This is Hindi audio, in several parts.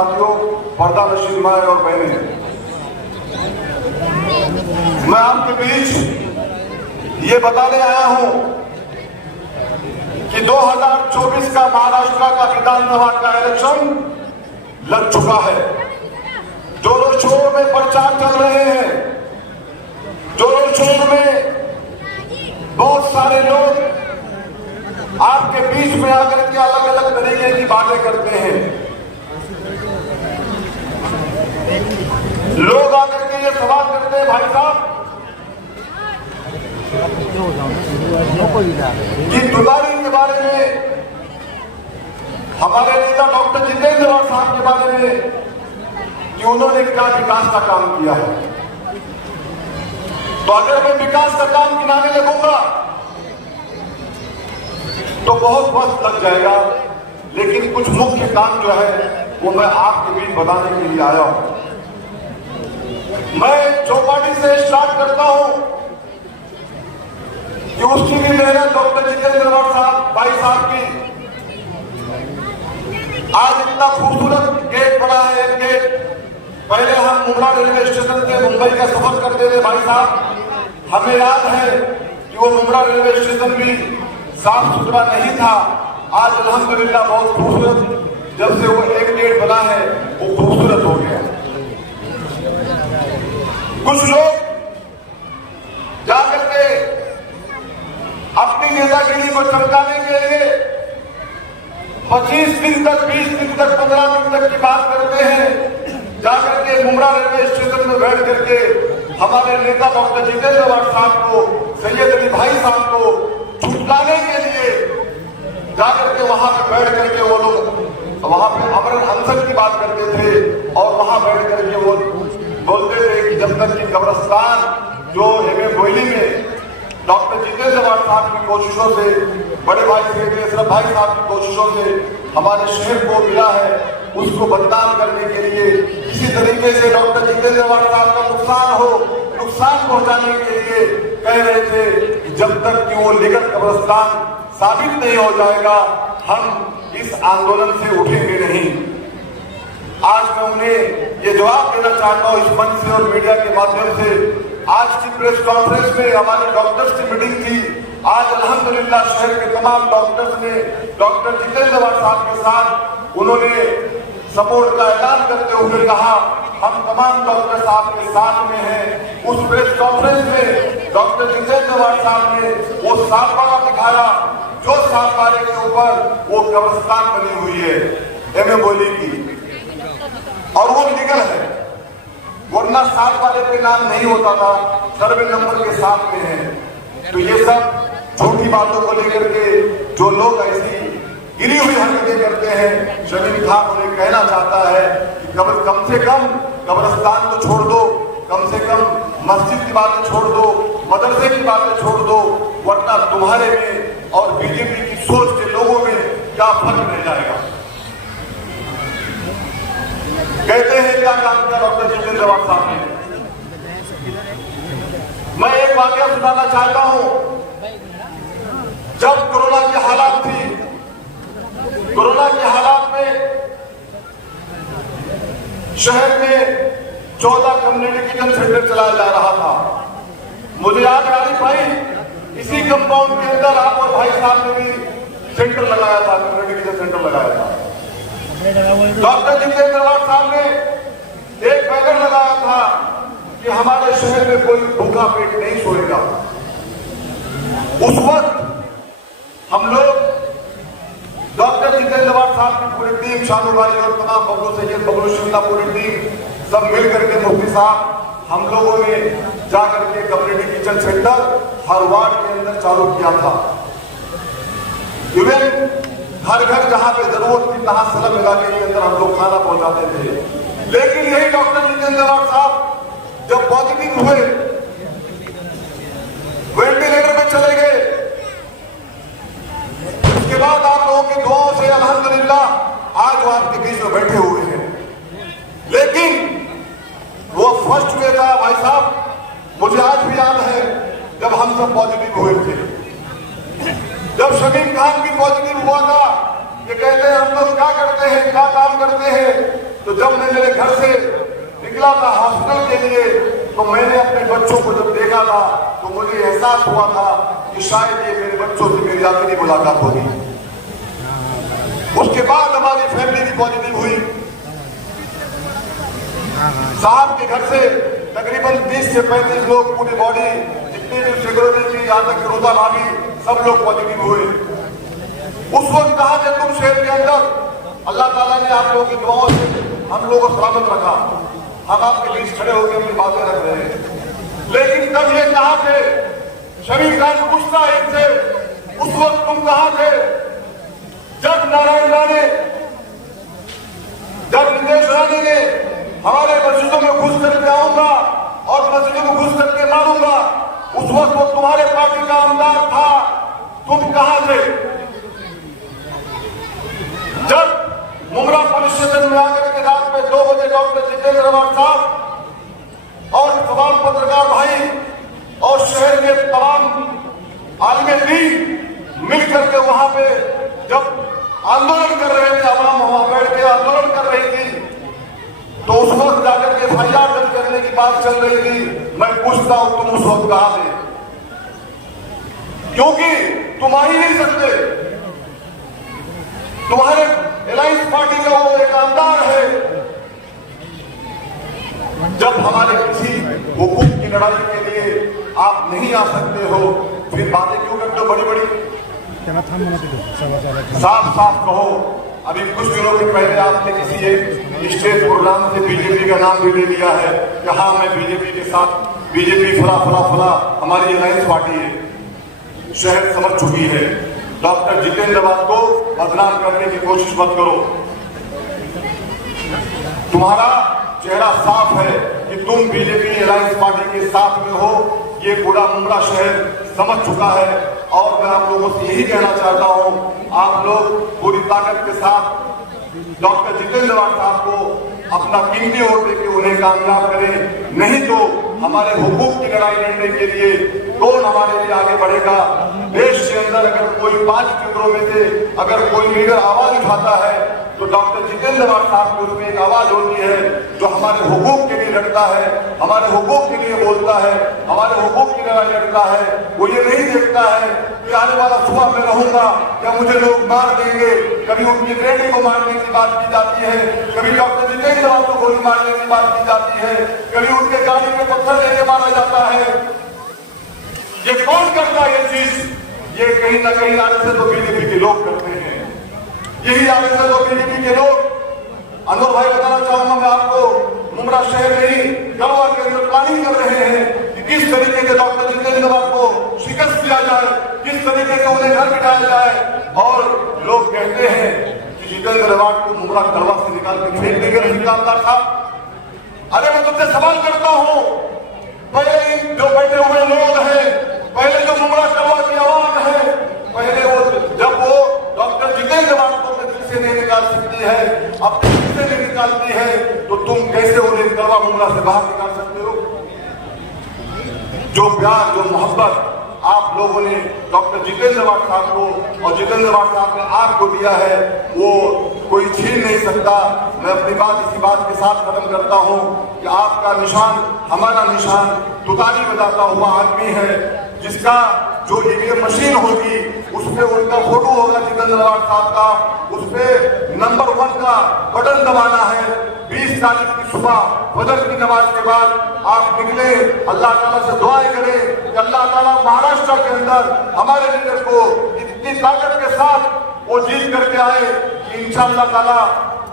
साथियों, पर्दा नशीन माए और बहनें, मैं आपके बीच ये बताने आया हूं कि 2024 का महाराष्ट्र का विधानसभा का इलेक्शन लग चुका है। जोरों शोर में प्रचार चल रहे हैं, जोरों शोर में बहुत सारे लोग आपके बीच में आकर के अलग अलग तरीके की बातें करते हैं। लोग आकर के ये सवाल करते हैं, भाई साहब कि दुलारी के बारे में, हमारे नेता डॉक्टर जितेंद्र रावत साहब के बारे में कि उन्होंने क्या विकास का काम किया है। तो अगर मैं विकास का काम गिनाने लगूंगा तो बहुत वक्त लग जाएगा, लेकिन कुछ मुख्य काम जो है वो मैं आपके बीच बताने के लिए आया हूं। मैं चौपाटी से स्टार्ट करता हूं कि उसकी भी मेहनत डॉक्टर जितेंद्र रावत साहब भाई साहब की। आज इतना खूबसूरत गेट बना है, एक गेट। पहले हम मुंब्रा रेलवे स्टेशन से मुंबई का सफर करते थे भाई साहब, हमें याद है कि वो मुंब्रा रेलवे स्टेशन भी साफ सुथरा नहीं था। आज अल्हम्दुलिल्लाह बहुत खूबसूरत, जब से वो एक गेट बना है वो खूबसूरत हो गया। कुछ लोग जाकर के अपनी नेतागिरी को चमकाने के लिए 25 दिन तक, 20 दिन तक, 15 दिन तक की बात करते हैं। जाकर के मुंब्रा रेलवे स्टेशन में बैठ करके हमारे नेता डॉक्टर जितेंद्र रावत साहब को, सैयद अली भाई साहब को छुटकाने के लिए जाकर के वहां पे बैठ करके वो लोग वहां पे अमर अनशन की बात करते थे और वहां बैठ करके वो बोलते थे कि जब तक कि कब्रिस्तान जो एमए कोयली में डॉक्टर जितेंद्र रावत साहब की कोशिशों से, बड़े भाई सेक्रेटरी अशरफ भाई साहब की कोशिशों से हमारे शहर को मिला है, उसको बदनाम करने के लिए किसी तरीके से डॉक्टर जितेंद्र रावत साहब का नुकसान पहुंचाने के लिए कह रहे थे कि जब तक कि वो लिखित कब्रिस्तान साबित नहीं हो जाएगा हम इस आंदोलन से उठेंगे नहीं। आज मैं उन्हें ये जवाब देना चाहता हूं इस मंच से और मीडिया के माध्यम से। आज की प्रेस कॉन्फ्रेंस में हमारे डॉक्टर्स की मीटिंग थी। आज अल्हम्दुलिल्लाह शहर के तमाम डॉक्टर्स ने डॉक्टर जितेंद्र रावत साहब के साथ उन्होंने सपोर्ट का ऐलान करते हुए कहा हम तमाम डॉक्टर साहब के साथ में हैं। उस प्रेस कॉन्फ्रेंस में डॉक्टर जितेंद्र रावत साहब ने वो साफा दिखाया जो साफारे के ऊपर वो कब्रिस्तान बनी हुई है एमए बोली की, और वो लीगल है, वरना साथ वाले पे नाम नहीं होता था, सर्वे नंबर के साथ में है। तो ये सब छोटी बातों को लेकर के जो लोग ऐसी गिरी हुई हरकतें करते हैं, शमीम खान उन्हें कहना चाहता है कि कम से कम कब्रिस्तान को छोड़ दो, कम से कम मस्जिद की बातें छोड़ दो, मदरसे की बातें छोड़ दो, वरना तुम्हारे में और बीजेपी की सोच के लोगों में क्या फर्क रह जाएगा। कहते हैं क्या काम किया डॉक्टर जितेंद्र रावत साहब ने। मैं एक वाकया सुनाना चाहता हूं। जब कोरोना की हालात थी, कोरोना के हालात में शहर में 14 कम्युनिटी किचन सेंटर चलाया जा रहा था। मुझे याद है आरिफ भाई, इसी कंपाउंड के अंदर आप और भाई साहब ने भी सेंटर लगाया था, कम्युनिटी किचन सेंटर लगाया था। डॉक्टर जितेंद्र रावत साहब ने एक बैनर लगाया था कि हमारे शहर में कोई भूखा पेट नहीं सोएगा। उस वक्त हम लोग डॉक्टर जितेंद्र रावत साहब की पूरी टीम, शानू भाई और तमाम बबलू सैयद, बबलू शिंदा, पूरी टीम सब मिलकर के मुफ्ती साहब हम लोगों ने जाकर के कम्युनिटी किचन सेंटर हर वार्ड के अंदर चालू किया था। इवन हर घर जहां पे जरूरत थी तहां सलम इलाके के अंदर हम लोग खाना पहुंचाते थे। लेकिन यही डॉक्टर जितेंद्र रावत साहब जब पॉजिटिव हुए, वेंटिलेटर में चले गए, उसके बाद आप लोगों की दुआओं से अल्हम्दुलिल्लाह आज वो आपके बीच में बैठे हुए हैं। लेकिन वो फर्स्ट वे था भाई साहब, मुझे आज भी याद है जब हम सब पॉजिटिव हुए थे, जब शमीम खान भी पॉजिटिव हुआ था। ये कहते हैं हम लोग क्या करते हैं, क्या काम करते हैं, तो जब मैं मेरे घर से निकला था हॉस्पिटल के लिए, तो मैंने अपने बच्चों को जब देखा था तो मुझे एहसास हुआ था कि शायद ये मेरे बच्चों से मेरी आखिरी मुलाकात होगी। उसके बाद हमारी फैमिली भी पॉजिटिव हुई। साहब के घर से तकरीबन 30 से 35 लोग, पूरी बॉडी जितनी भी सिक्योरिटी थी, यहाँ तक रोजा भाभी, सब लोग पॉजिटिव हुए। उस वक्त कहा कि तुम शहर के अंदर, अल्लाह ताला ने आप लोगों की दुआओं से हम लोगों को सलामत रखा। हम आपके बीच खड़े होकर अपनी बातें रख रहे हैं। लेकिन तब ये कहा थे, शरीफ खान पूछता है इनसे, उस वक्त तुम कहां थे जब नारायण राणे, जब नितेश राणे ने हमारे मस्जिदों में घुस करके आऊंगा और मस्जिदों में घुस करके मारूंगा, उस वक्त वो तुम्हारे पार्टी का आमदार था, तुम कहां थे? जब मुमरा पुलिस स्टेशन में आकर के रात में 2 बजे डॉक्टर जितेंद्र अवार्ड साहब और तमाम पत्रकार भाई और शहर के तमाम आलिम दीन मिल करके वहां पे जब आंदोलन कर रहे थे, आवाम वहां बैठ के आंदोलन कर रही थी, तो उस वक्त जाकर के FIR दर्ज करने की बात चल रही थी। मैं पूछता हूं तुम उस वक्त कहां थे? क्योंकि तुम आ ही नहीं सकते। तुम्हारे अलायंस पार्टी का वो एक आमदार है। जब हमारे किसी हुकूक की लड़ाई के लिए आप नहीं आ सकते हो, फिर बातें क्यों करते हो बड़ी बड़ी? साफ साफ कहो। अभी कुछ दिनों के पहले आपने किसी एक स्टेज प्रोग्राम से बीजेपी का नाम भी ले लिया है कि हाँ मैं बीजेपी के साथ, बीजेपी फला फला फला हमारी अलायंस पार्टी है। शहर समझ चुकी है। डॉक्टर जितेंद्र अवार्ड को बदनाम करने की कोशिश मत करो। तुम्हारा चेहरा साफ है कि तुम बीजेपी अलायंस पार्टी के साथ में हो, ये पूरा मुमरा शहर समझ चुका है। और मैं आप लोगों से यही कहना चाहता हूं, आप लोग पूरी ताकत के साथ डॉक्टर जितेंद्र अवार्ड साहब को अपना कीमती वोट देकर उन्हें कामयाब करें। नहीं तो हमारे हुकूक की लड़ाई लड़ने के लिए कौन हमारे लिए आगे बढ़ेगा? देश के अंदर अगर कोई 5 केंद्रों में से अगर कोई लीडर आवाज उठाता है तो डॉक्टर जितेंद्र अवार्ड साहब की उसमें एक आवाज होती है जो हमारे हुकूक के लिए लड़ता है, हमारे हुकूक के लिए बोलता है, हमारे हुकूक की लड़ाई लड़ता है। वो ये नहीं देखता है कि आने वाला सुबह में रहूंगा या मुझे लोग मार देंगे। कभी उनकी बेटी को मारने की बात की जाती है, कभी डॉक्टर जितेंद्र अवार्ड को गोली मारने की बात की जाती है, कभी उनके गाड़ी में पत्थर लेके मारा जाता है। ये कौन करता है ये चीज? ये कहीं ना कहीं आरएसएस और बीजेपी के लोग करते हैं। यही आरएसएस और बीजेपी के लोग, अनवर भाई बताना चाहूंगा मैं आपको, मुमरा शहर में ही गलवा के अंदर प्लानिंग कर रहे हैं कि किस तरीके से डॉक्टर जितेंद्र अवार्ड को शिकस्त दिया जाए, किस तरीके से उन्हें घर बिठाया जाए। और लोग कहते हैं कि जितेंद्र अवार्ड को मुमरा गलवा से निकाल के फेंक देंगे रजनीकांत था। अरे मैं तुमसे सवाल करता हूं, पहले जो बैठे हुए लोग हैं, पहले जो मुमरा गलवा की आवाम है, पहले वो जब वो डॉक्टर जितेंद्र अवार्ड को अपने दिल से नहीं निकाल सकती है, अपने दिल से नहीं निकालती है, तो तुम कैसे उन्हें गलवा मुमरा से बाहर निकाल सकते हो? जो प्यार, जो मोहब्बत आप लोगों ने डॉक्टर जितेंद्र अवार्ड साहब को और जितेंद्र अवार्ड साहब ने आपको दिया है, वो कोई छीन नहीं सकता। मैं अपनी बात इसी बात के साथ खत्म करता हूं कि आपका निशान, हमारा निशान तुतारी बजाता हुआ आदमी है, जिसका जो ईवीएम मशीन होगी उसपे उनका फोटो होगा जितेंद्र अवार्ड साहब का, उसपे नंबर 1 का बटन दबाना है। 20 तारीख की सुबह फजर की नमाज के बाद आप निकले, अल्लाह ताला से दुआएं करें कि अल्लाह ताला महाराष्ट्र के अंदर हमारे लीडर को इतनी ताकत के साथ वो जीत करके आए कि इंशाअल्लाह ताला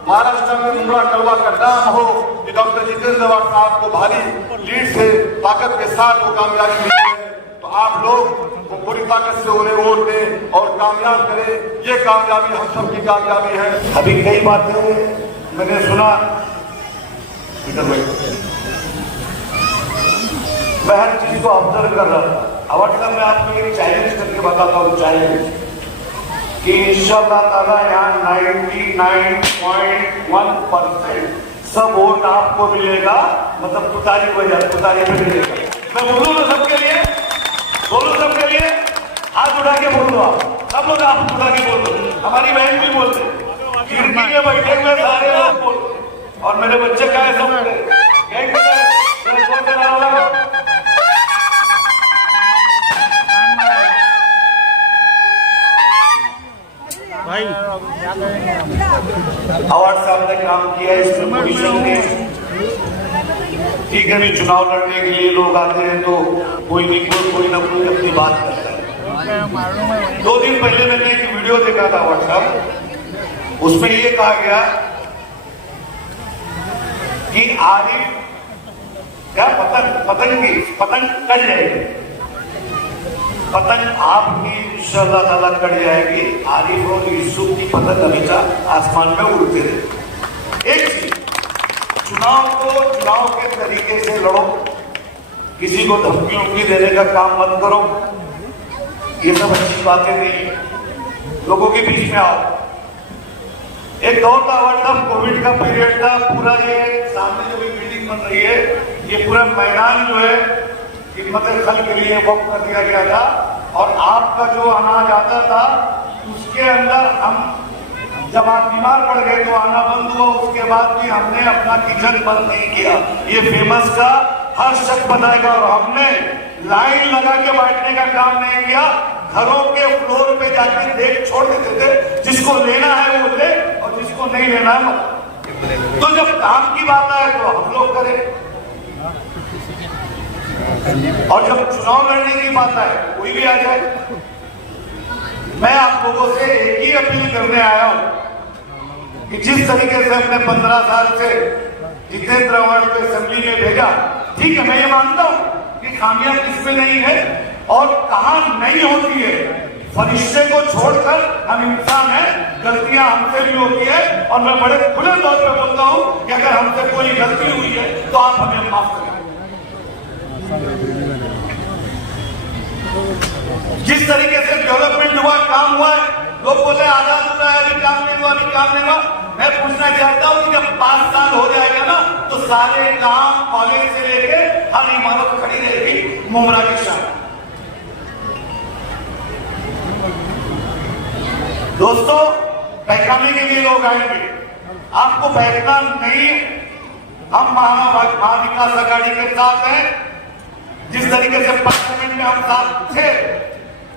महाराष्ट्र में मुमरा गलवा का नाम हो कि डॉक्टर जितेंद्र अवार्ड साहब को भारी लीड से ताकत के साथ वो कामयाबी मिली है। तो आप लोग वो पूरी ताकत से उन्हें वोट दें और कामयाब करें। ये कामयाबी हम सब की कामयाबी है। अभी कई बातें मैंने सुना, मैं हर चीज को ऑब्जर्व कर रहा था। अब मतलब मैं आपको एक चैलेंज करके बताता हूँ, चैलेंज कि इंशाअल्लाह ताला यहाँ 99.1% सब वोट आपको मिलेगा, मतलब तुतारी को या तुतारी पे मिलेगा। मैं बोलूँ ना सबके लिए, बोलो सबके लिए, हाथ उठा के बोल दो, आप सब लोग हाथ उठा के बोल दो। हमारी बहन भी बोलते, खिड़की में बैठे हुए सारे लोग बोलते, और मेरे बच्चे का ऐसा भाई अवार्ड साहब ने काम किया इसमें पोजीशन ने। ठीक है, भी चुनाव लड़ने के लिए लोग आते हैं तो कोई ना कोई अपनी बात करता है। 2 दिन पहले मैंने एक वीडियो देखा था व्हाट्सएप, उसमें ये कहा गया कि आरिफ क्या पतंग कट जाएगी, पतंग आपकी इंशाअल्लाह ताला कट जाएगी। आरिफ और यूसुफ की पतंग हमेशा आसमान में उड़ते रहे। एक चीज, चुनाव के तरीके से लड़ो, किसी को धमकी देने का काम मत करो, ये सब अच्छी बातें नहीं। लोगों के बीच में आओ। एक दौर का व्हाट्सएप कोविड का पीरियड था, पूरा ये सामने जो भी बिल्डिंग बन रही है, ये पूरा मैदान जो है खिदमत खल के लिए वक्त कर दिया गया था, और आपका जो अनाज आता था उसके अंदर हम जब आप बीमार पड़ गए तो आना बंद हुआ। उसके बाद भी हमने अपना किचन बंद नहीं किया। ये फेमस का हर शख्स बताएगा। और हमने लाइन लगा के बैठने का काम नहीं किया, घरों के फ्लोर पे जाके देख छोड़ देते थे, जिसको लेना है वो ले और जिसको नहीं लेना है मत। तो जब काम की बात आए तो हम लोग करें, और जब चुनाव लड़ने की बात आए कोई भी आ जाए। मैं आप लोगों से एक ही अपील करने आया हूं कि जिस तरीके से हमने 15 साल से जितेंद्र अवार्ड को असेंबली में भेजा, ठीक है, मैं ये मानता हूं कि खामियां किसमें नहीं है और कहां नहीं होती है। फरिश्ते को छोड़कर हम इंसान हैं, गलतियां हमसे भी होती है, और मैं बड़े खुले तौर पे बोलता हूं कि अगर हमसे कोई गलती हुई है तो आप हमें माफ करें। जिस तरीके से डेवलपमेंट हुआ, काम हुआ है, लोग बोले आजाद हुआ है, अभी काम नहीं हुआ, अभी काम नहीं हुआ। मैं पूछना चाहता हूं कि जब 5 साल हो जाएगा ना तो सारे काम कॉलेज से लेके हर इमारत खड़ी रहेगी मुमरा की शान। दोस्तों, बहकाने के लिए लोग आएंगे, आपको बहकना नहीं। हम महाविकास आघाड़ी के साथ हैं। जिस तरीके से पार्लियामेंट में हम साथ थे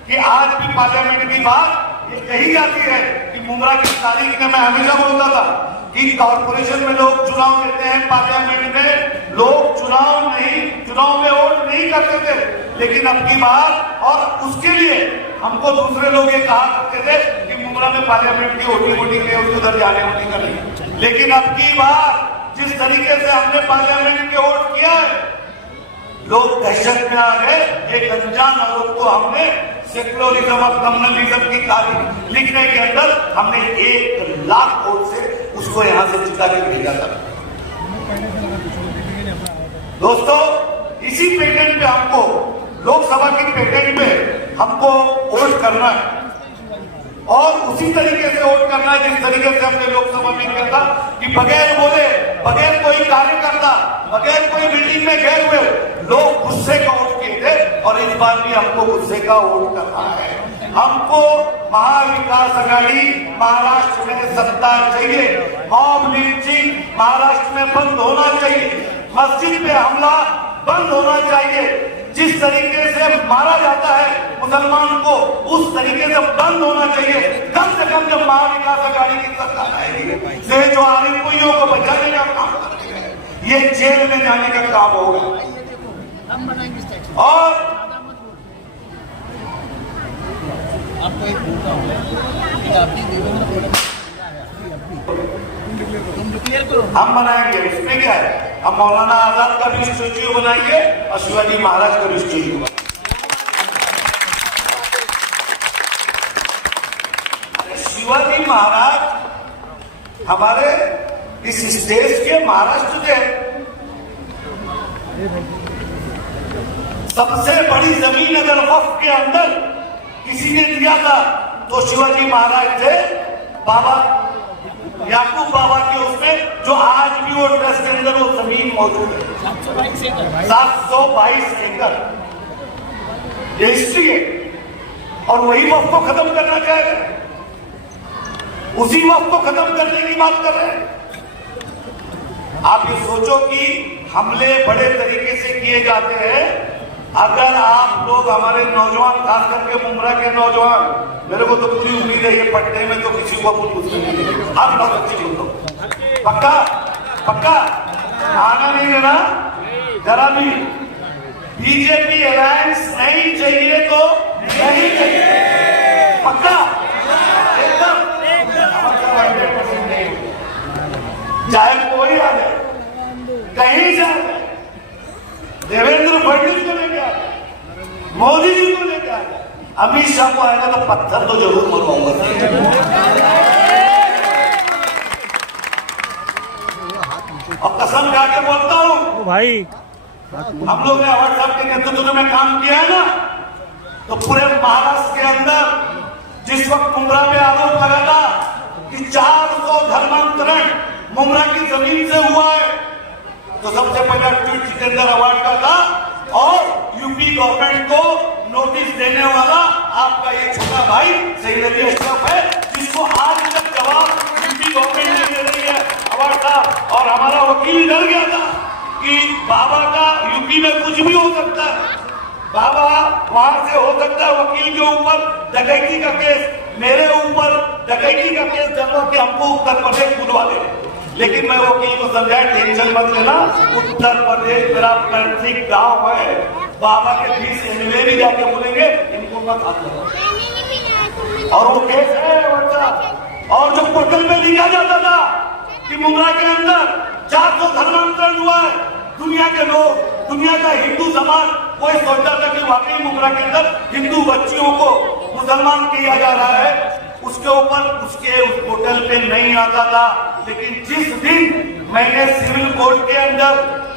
कि आज भी पार्लियामेंट की बात ये कही जाती है कि मुमरा की तारीख में मैं हमेशा बोलता था कि कॉर्पोरेशन में लोग चुनाव देते हैं, पार्लियामेंट में लोग चुनाव में वोट नहीं करते थे। लेकिन अब की बात, और उसके लिए हमको दूसरे लोग ये कहा करते थे कि मुमरा में पार्लियामेंट की वोटिंग में उधर जाने वोटिंग का नहीं। लेकिन अब की बार जिस तरीके से हमने पार्लियामेंट के वोट किया है, लोग दहशत में आ गए। एक अनजान औरत को हमने सेक्युलरिज्म और कम्युनलिज्म की तारीख लिखने के अंदर हमने 1 लाख वोट से उसको यहां से जिता के भेजा था। दोस्तों, इसी पेटेंट पे हमको, लोकसभा की पेटेंट पे हमको वोट करना है, और उसी तरीके से वोट करना है जिस तरीके से हमने लोकसभा में किया था कि बगैर बोले, बगैर कोई कार्यकर्ता, बगैर कोई मीटिंग में गए हुए लोग गुस्से का वोट किए थे। और इस बार भी हमको गुस्से का वोट करना है। हमको महाविकास आघाड़ी महाराष्ट्र में सत्ता चाहिए। मॉब लिंचिंग महाराष्ट्र में बंद होना चाहिए। मस्जिद पे हमला बंद होना चाहिए। जिस तरीके से मारा जाता है मुसलमान को, उस तरीके से बंद होना चाहिए। कम से कम जब महाविकास आघाड़ी की सरकार आएगी, से जो आरिफों को बचाने का काम करते हैं, ये जेल में जाने का काम होगा। और आपको एक बोलता हम बनाएंगे, इसमें क्या है? हम मौलाना आजाद का भी स्टैच्यू बनाएंगे और शिवाजी महाराज का भी स्टैच्यू बनाएंगे। शिवाजी महाराज हमारे इस देश के महाराष्ट्र के सबसे बड़ी जमीन अगर वक्फ के अंदर किसी ने दिया था तो शिवाजी महाराज थे। बाबा याकूब बाबा के उसमें, जो आज भी वो ट्रस्ट के अंदर वो जमीन मौजूद है, 722 एकड़ ये हिस्ट्री है। और वही वक्त को खत्म करना चाह रहे हैं, उसी वक्त को खत्म करने की बात कर रहे हैं। आप ये सोचो कि हमले बड़े तरीके से किए जाते हैं। अगर आप लोग हमारे नौजवान, खास करके मुमरा के नौजवान, मेरे को तो पूरी उम्मीद है ये पट्टे में तो किसी को कुछ मुश्किल नहीं है, आप लोग अच्छी हो पक्का पक्का आना नहीं देना जरा भी। बीजेपी अलायंस नहीं चाहिए तो नहीं चाहिए, पक्का एकदम। चाहे कोई आ जाए, कहीं जाए, देवेंद्र फडणवीस को लेके आ जाए, मोदी जी को लेके आ जाए, अमित शाह को आएगा तो पत्थर तो जरूर मरवाऊंगा। और कसम खा के बोलता हूं भाई, हम लोग ने व्हाट्सएप के नेतृत्व में काम किया है ना, तो पूरे महाराष्ट्र के अंदर जिस वक्त मुमरा पे आरोप लगा था कि 400 धर्मांतरण मुमरा की जमीन से हुआ है, तो सबसे पहला ट्वीट जितेंद्र अवार्ड का था और यूपी गवर्नमेंट को नोटिस देने वाला आपका ये छोटा भाई सईद अली अशरफ है, जिसको आज तक जवाब यूपी गवर्नमेंट नहीं दे रही है अवार्ड का। और हमारा वकील डर गया था कि बाबा का यूपी में कुछ भी हो सकता है, बाबा वहां से हो सकता है वकील के ऊपर डकैती का केस, मेरे ऊपर डकैती का केस डलवा के हमको उत्तर प्रदेश बुलवा दे। लेकिन मैं वकील को समझाया टेंशन मत लेना, उत्तर प्रदेश मेरा पैतृक गांव है, बाबा के 20 एमएलए भी जाके बोलेंगे इनको मत हाथ लगाओ। और वो केस है बच्चा। और जो पोर्टल में लिखा जाता था कि मुमरा के अंदर 400 धर्मांतरण हुआ है, दुनिया के लोग, दुनिया का हिंदू समाज कोई सोचता था कि वाकई मुमरा के अंदर हिंदू बच्चियों को मुसलमान किया जा रहा है, उसके ऊपर उसके उस पोर्टल पे नहीं आता था। लेकिन जिस दिन मैंने सिविल कोर्ट के अंदर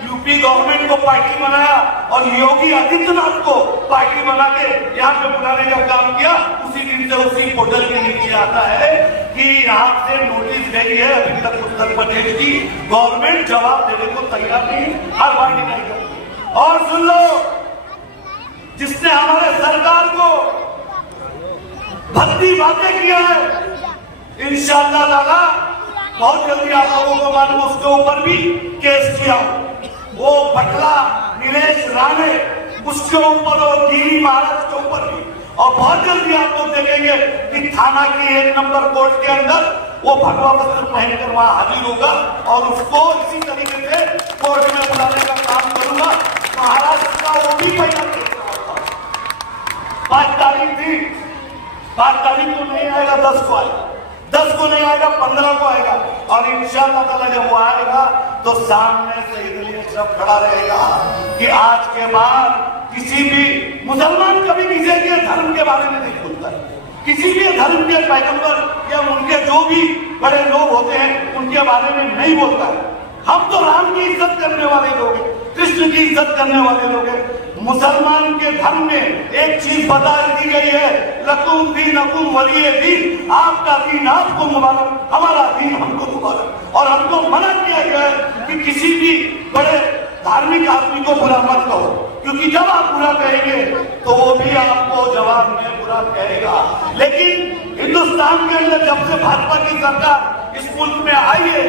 यूपी गवर्नमेंट को पार्टी बनाया और योगी आदित्यनाथ को पार्टी बना के यहाँ पे बुलाने का काम किया, उसी दिन से उसी पोर्टल के नीचे आता है कि यहाँ से नोटिस गई है, अभी तक उत्तर प्रदेश की गवर्नमेंट जवाब देने को तैयार नहीं, हर बार नहीं करती। और सुन लो, जिसने हमारे सरकार को भक्ति बातें किया है, इंशाअल्लाह ताला बहुत जल्दी आप लोगों को मालूम उसके ऊपर भी केस किया। वो पटला नीलेश राणे, उसके ऊपर और गिरी महाराज के ऊपर भी, और बहुत जल्दी आप लोग देखेंगे कि थाना की 1 नंबर कोर्ट के अंदर वो भगवा वस्त्र पहनकर वहां हाजिर होगा और उसको इसी तरीके से कोर्ट में बुलाने का काम करूंगा। महाराष्ट्र का वो भी पहला 5 तारीख थी, 5 तारीख को नहीं आएगा, 10 को आएगा, 10 को नहीं आएगा, 15 को आएगा। और इंशाअल्लाह ताला जब वो आएगा तो सामने सईद अली अशरफ खड़ा रहेगा कि आज के बाद किसी भी मुसलमान कभी किसी के धर्म के बारे में नहीं बोलता है, किसी भी धर्म के पैगंबर या उनके जो भी बड़े लोग होते हैं उनके बारे में नहीं बोलता है। हम तो राम की इज्जत करने वाले लोग हैं, कृष्ण की इज्जत करने वाले लोग हैं। मुसलमान के धर्म में एक चीज बता दी गई है, लकुम दीनुकुम वलिय दीन, आपका दीन आपको मुबारक, हमारा दीन हमको मुबारक। और हमको मना किया गया है कि किसी भी बड़े धार्मिक आदमी को बुरा मत कहो, क्योंकि जब आप बुरा कहेंगे तो वो भी आपको जवाब में बुरा कहेगा। लेकिन हिंदुस्तान के अंदर जब से भाजपा की सरकार इस मुल्क में आई है,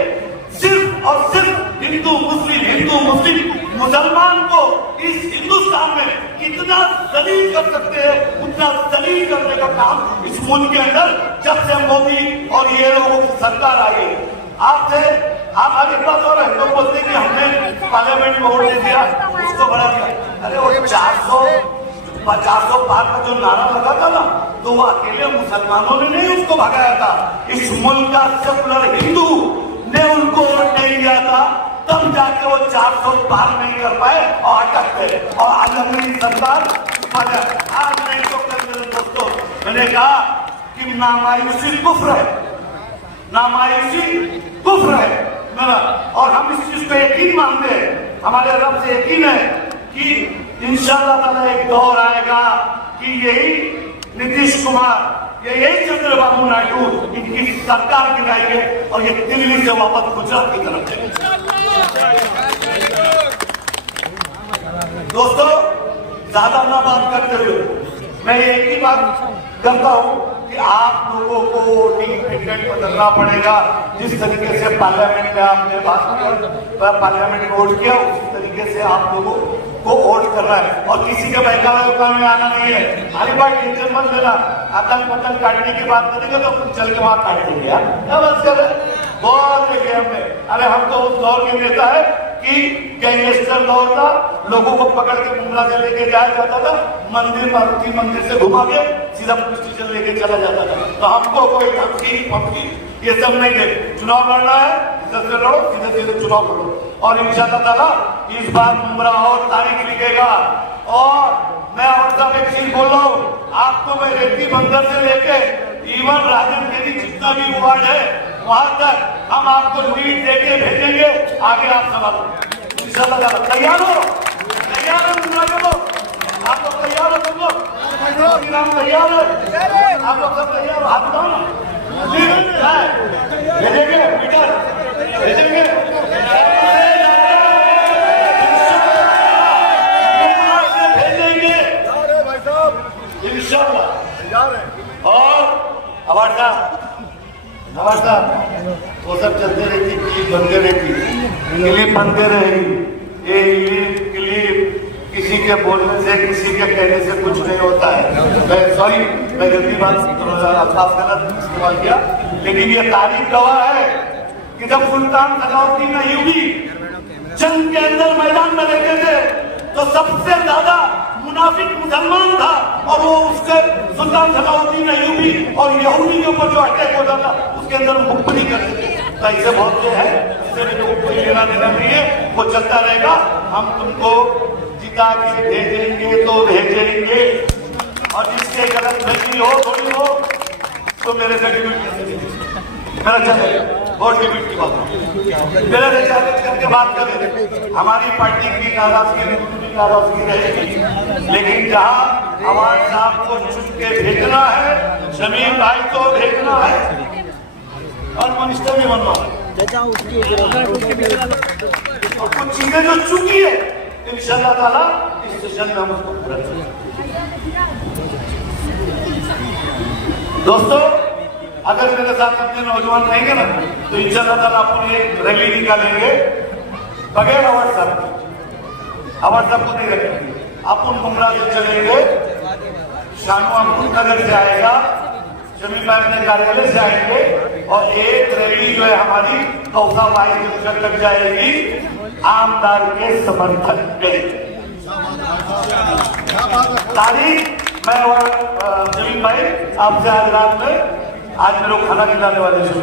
सिर्फ और सिर्फ हिंदू मुस्लिम मुसलमान को इस हिंदुस्तान में कितना दलील कर सकते हैं उतना दलील करने का काम इस मुल्क के अंदर जब से मोदी और ये लोगों की सरकार आई है। आपसे आप आगे बात हो रहे हैं, लोग बोलते हैं कि हमने पार्लियामेंट में वोट दे दिया, उसको बढ़ा दिया। अरे वो 400 पार का जो नारा लगा था ना, तो वो अकेले मुसलमानों ने नहीं उसको भगाया था, इस मुल्क का सेकुलर हिंदू ने उनको वोट नहीं दिया था, तब जाके वो 400 पार नहीं कर पाए और अटक गए। और आज अपनी सरकार आज नहीं तो कल मेरे दोस्तों मैंने कहा कि नामायूसी कुफ्र है, नामायूसी कुफ्र है मेरा। और हम इस चीज को यकीन मानते हैं, हमारे रब से यकीन है कि इंशाअल्लाह ताला एक दौर आएगा कि यही नीतीश कुमार, यही चंद्रबाबू नायडू इनकी सरकार गिराएंगे और ये दिल्ली से वापस गुजरात की तरफ जाएंगे। दोस्तों, ज्यादा ना बात करते हुए मैं एक ही बात करता हूँ कि आप लोगों को वोटिंग पैटर्न बदलना पड़ेगा। जिस तरीके से पार्लियामेंट में आपने बात किया, पार्लियामेंट में वोट किया, उसी तरीके से आप लोगों को वोट करना है और किसी के बहकावे में आना नहीं है। हरी बात टेंशन मत लेना, आतंक पतंग काटने की बात करेंगे तो अपन चल के वहां काट देंगे यार, बस कर बहुत देखे हमने। अरे हम तो उस दौर के नेता है कि गैंगस्टर दौर था, लोगों को पकड़ के मुमरा से लेके जाया जाता था, मंदिर मारुति मंदिर से घुमा के सीधा पुलिस स्टेशन लेके चला जाता था। तो हमको कोई धमकी फमकी ये सब नहीं दे, चुनाव लड़ना है इधर से लड़ो, सीधे सीधे चुनाव लड़ो और इंशाअल्लाह ताला इस बार मुमरा और तारीख लिखेगा। और मैं और सब एक चीज बोल रहा हूँ, आपको मैं रेती बंदर से लेके इवन राजन मेरी जितना भी वार्ड है वहां तक हम आपको लीड देके भेजेंगे, आगे आप संभालो इंशाअल्लाह। तैयार हो? तैयार हो मुमरा के लोग? आप लोग तैयार हो? तुम लोग तैयार हो? आप लोग सब तैयार हो? हाथ उठाओ ना, भेजेंगे मीटर भेजेंगे इंशाअल्लाह। और हमारा वो सब चलते रहती, क्लिप बनते रहती, क्लिप बनते रहेगी। ये क्लिप किसी के बोलने से, किसी के कहने से कुछ नहीं होता है। मैं सॉरी, मैं गलती बात अल्फाज गलत इस्तेमाल किया, लेकिन ये तारीख गवाह है कि जब सुल्तान सलाउद्दीन अय्यूबी जंग के अंदर मैदान में रहते थे तो सबसे ज्यादा मुनाफिक मुसलमान था और वो उसके सुल्तान सलाउद्दीन अय्यूबी और यहूदी के ऊपर जो अटैक होता था उसके अंदर मुखबरी करते थे। तो ऐसे बहुत से है, इससे भी कोई लेना देना नहीं है, वो चलता रहेगा। हम तुमको जिता के भेजेंगे तो भेजेंगे, और जिसके गलत फहमी हो थोड़ी हो तो मेरे सर्टिफिकेट मेरा चले वोट डिबेट की बात मेरे से चैलेंज करके बात करें। हमारी पार्टी की नाराजगी रहेगी, लेकिन जहां आवाज साहब को चुन के भेजना है, शमीर भाई को भेजना है और मिनिस्टर भी बनना है, और कुछ चीजें जो चुकी है इंशाअल्लाह ताला इस सेशन में हम उसको पूरा करेंगे। दोस्तों, अगर मेरे साथ अपने नौजवान रहेंगे ना तो इंशाअल्लाह ताला अपन एक रैली निकालेंगे बगैर अवार्ड साहब को नहीं रखेंगे। अपन मुमरा से चलेंगे, शानू नगर से आएगा, जमीन अपने कार्यालय से आएंगे और एक रैली जो है हमारी कौसाबाई जंक्शन तक जाएगी आमदार के समर्थन में। तारीख मैं और जमीन भाई आपसे आज रात में, आज मेरे लोग खाना खिलाने वाले हैं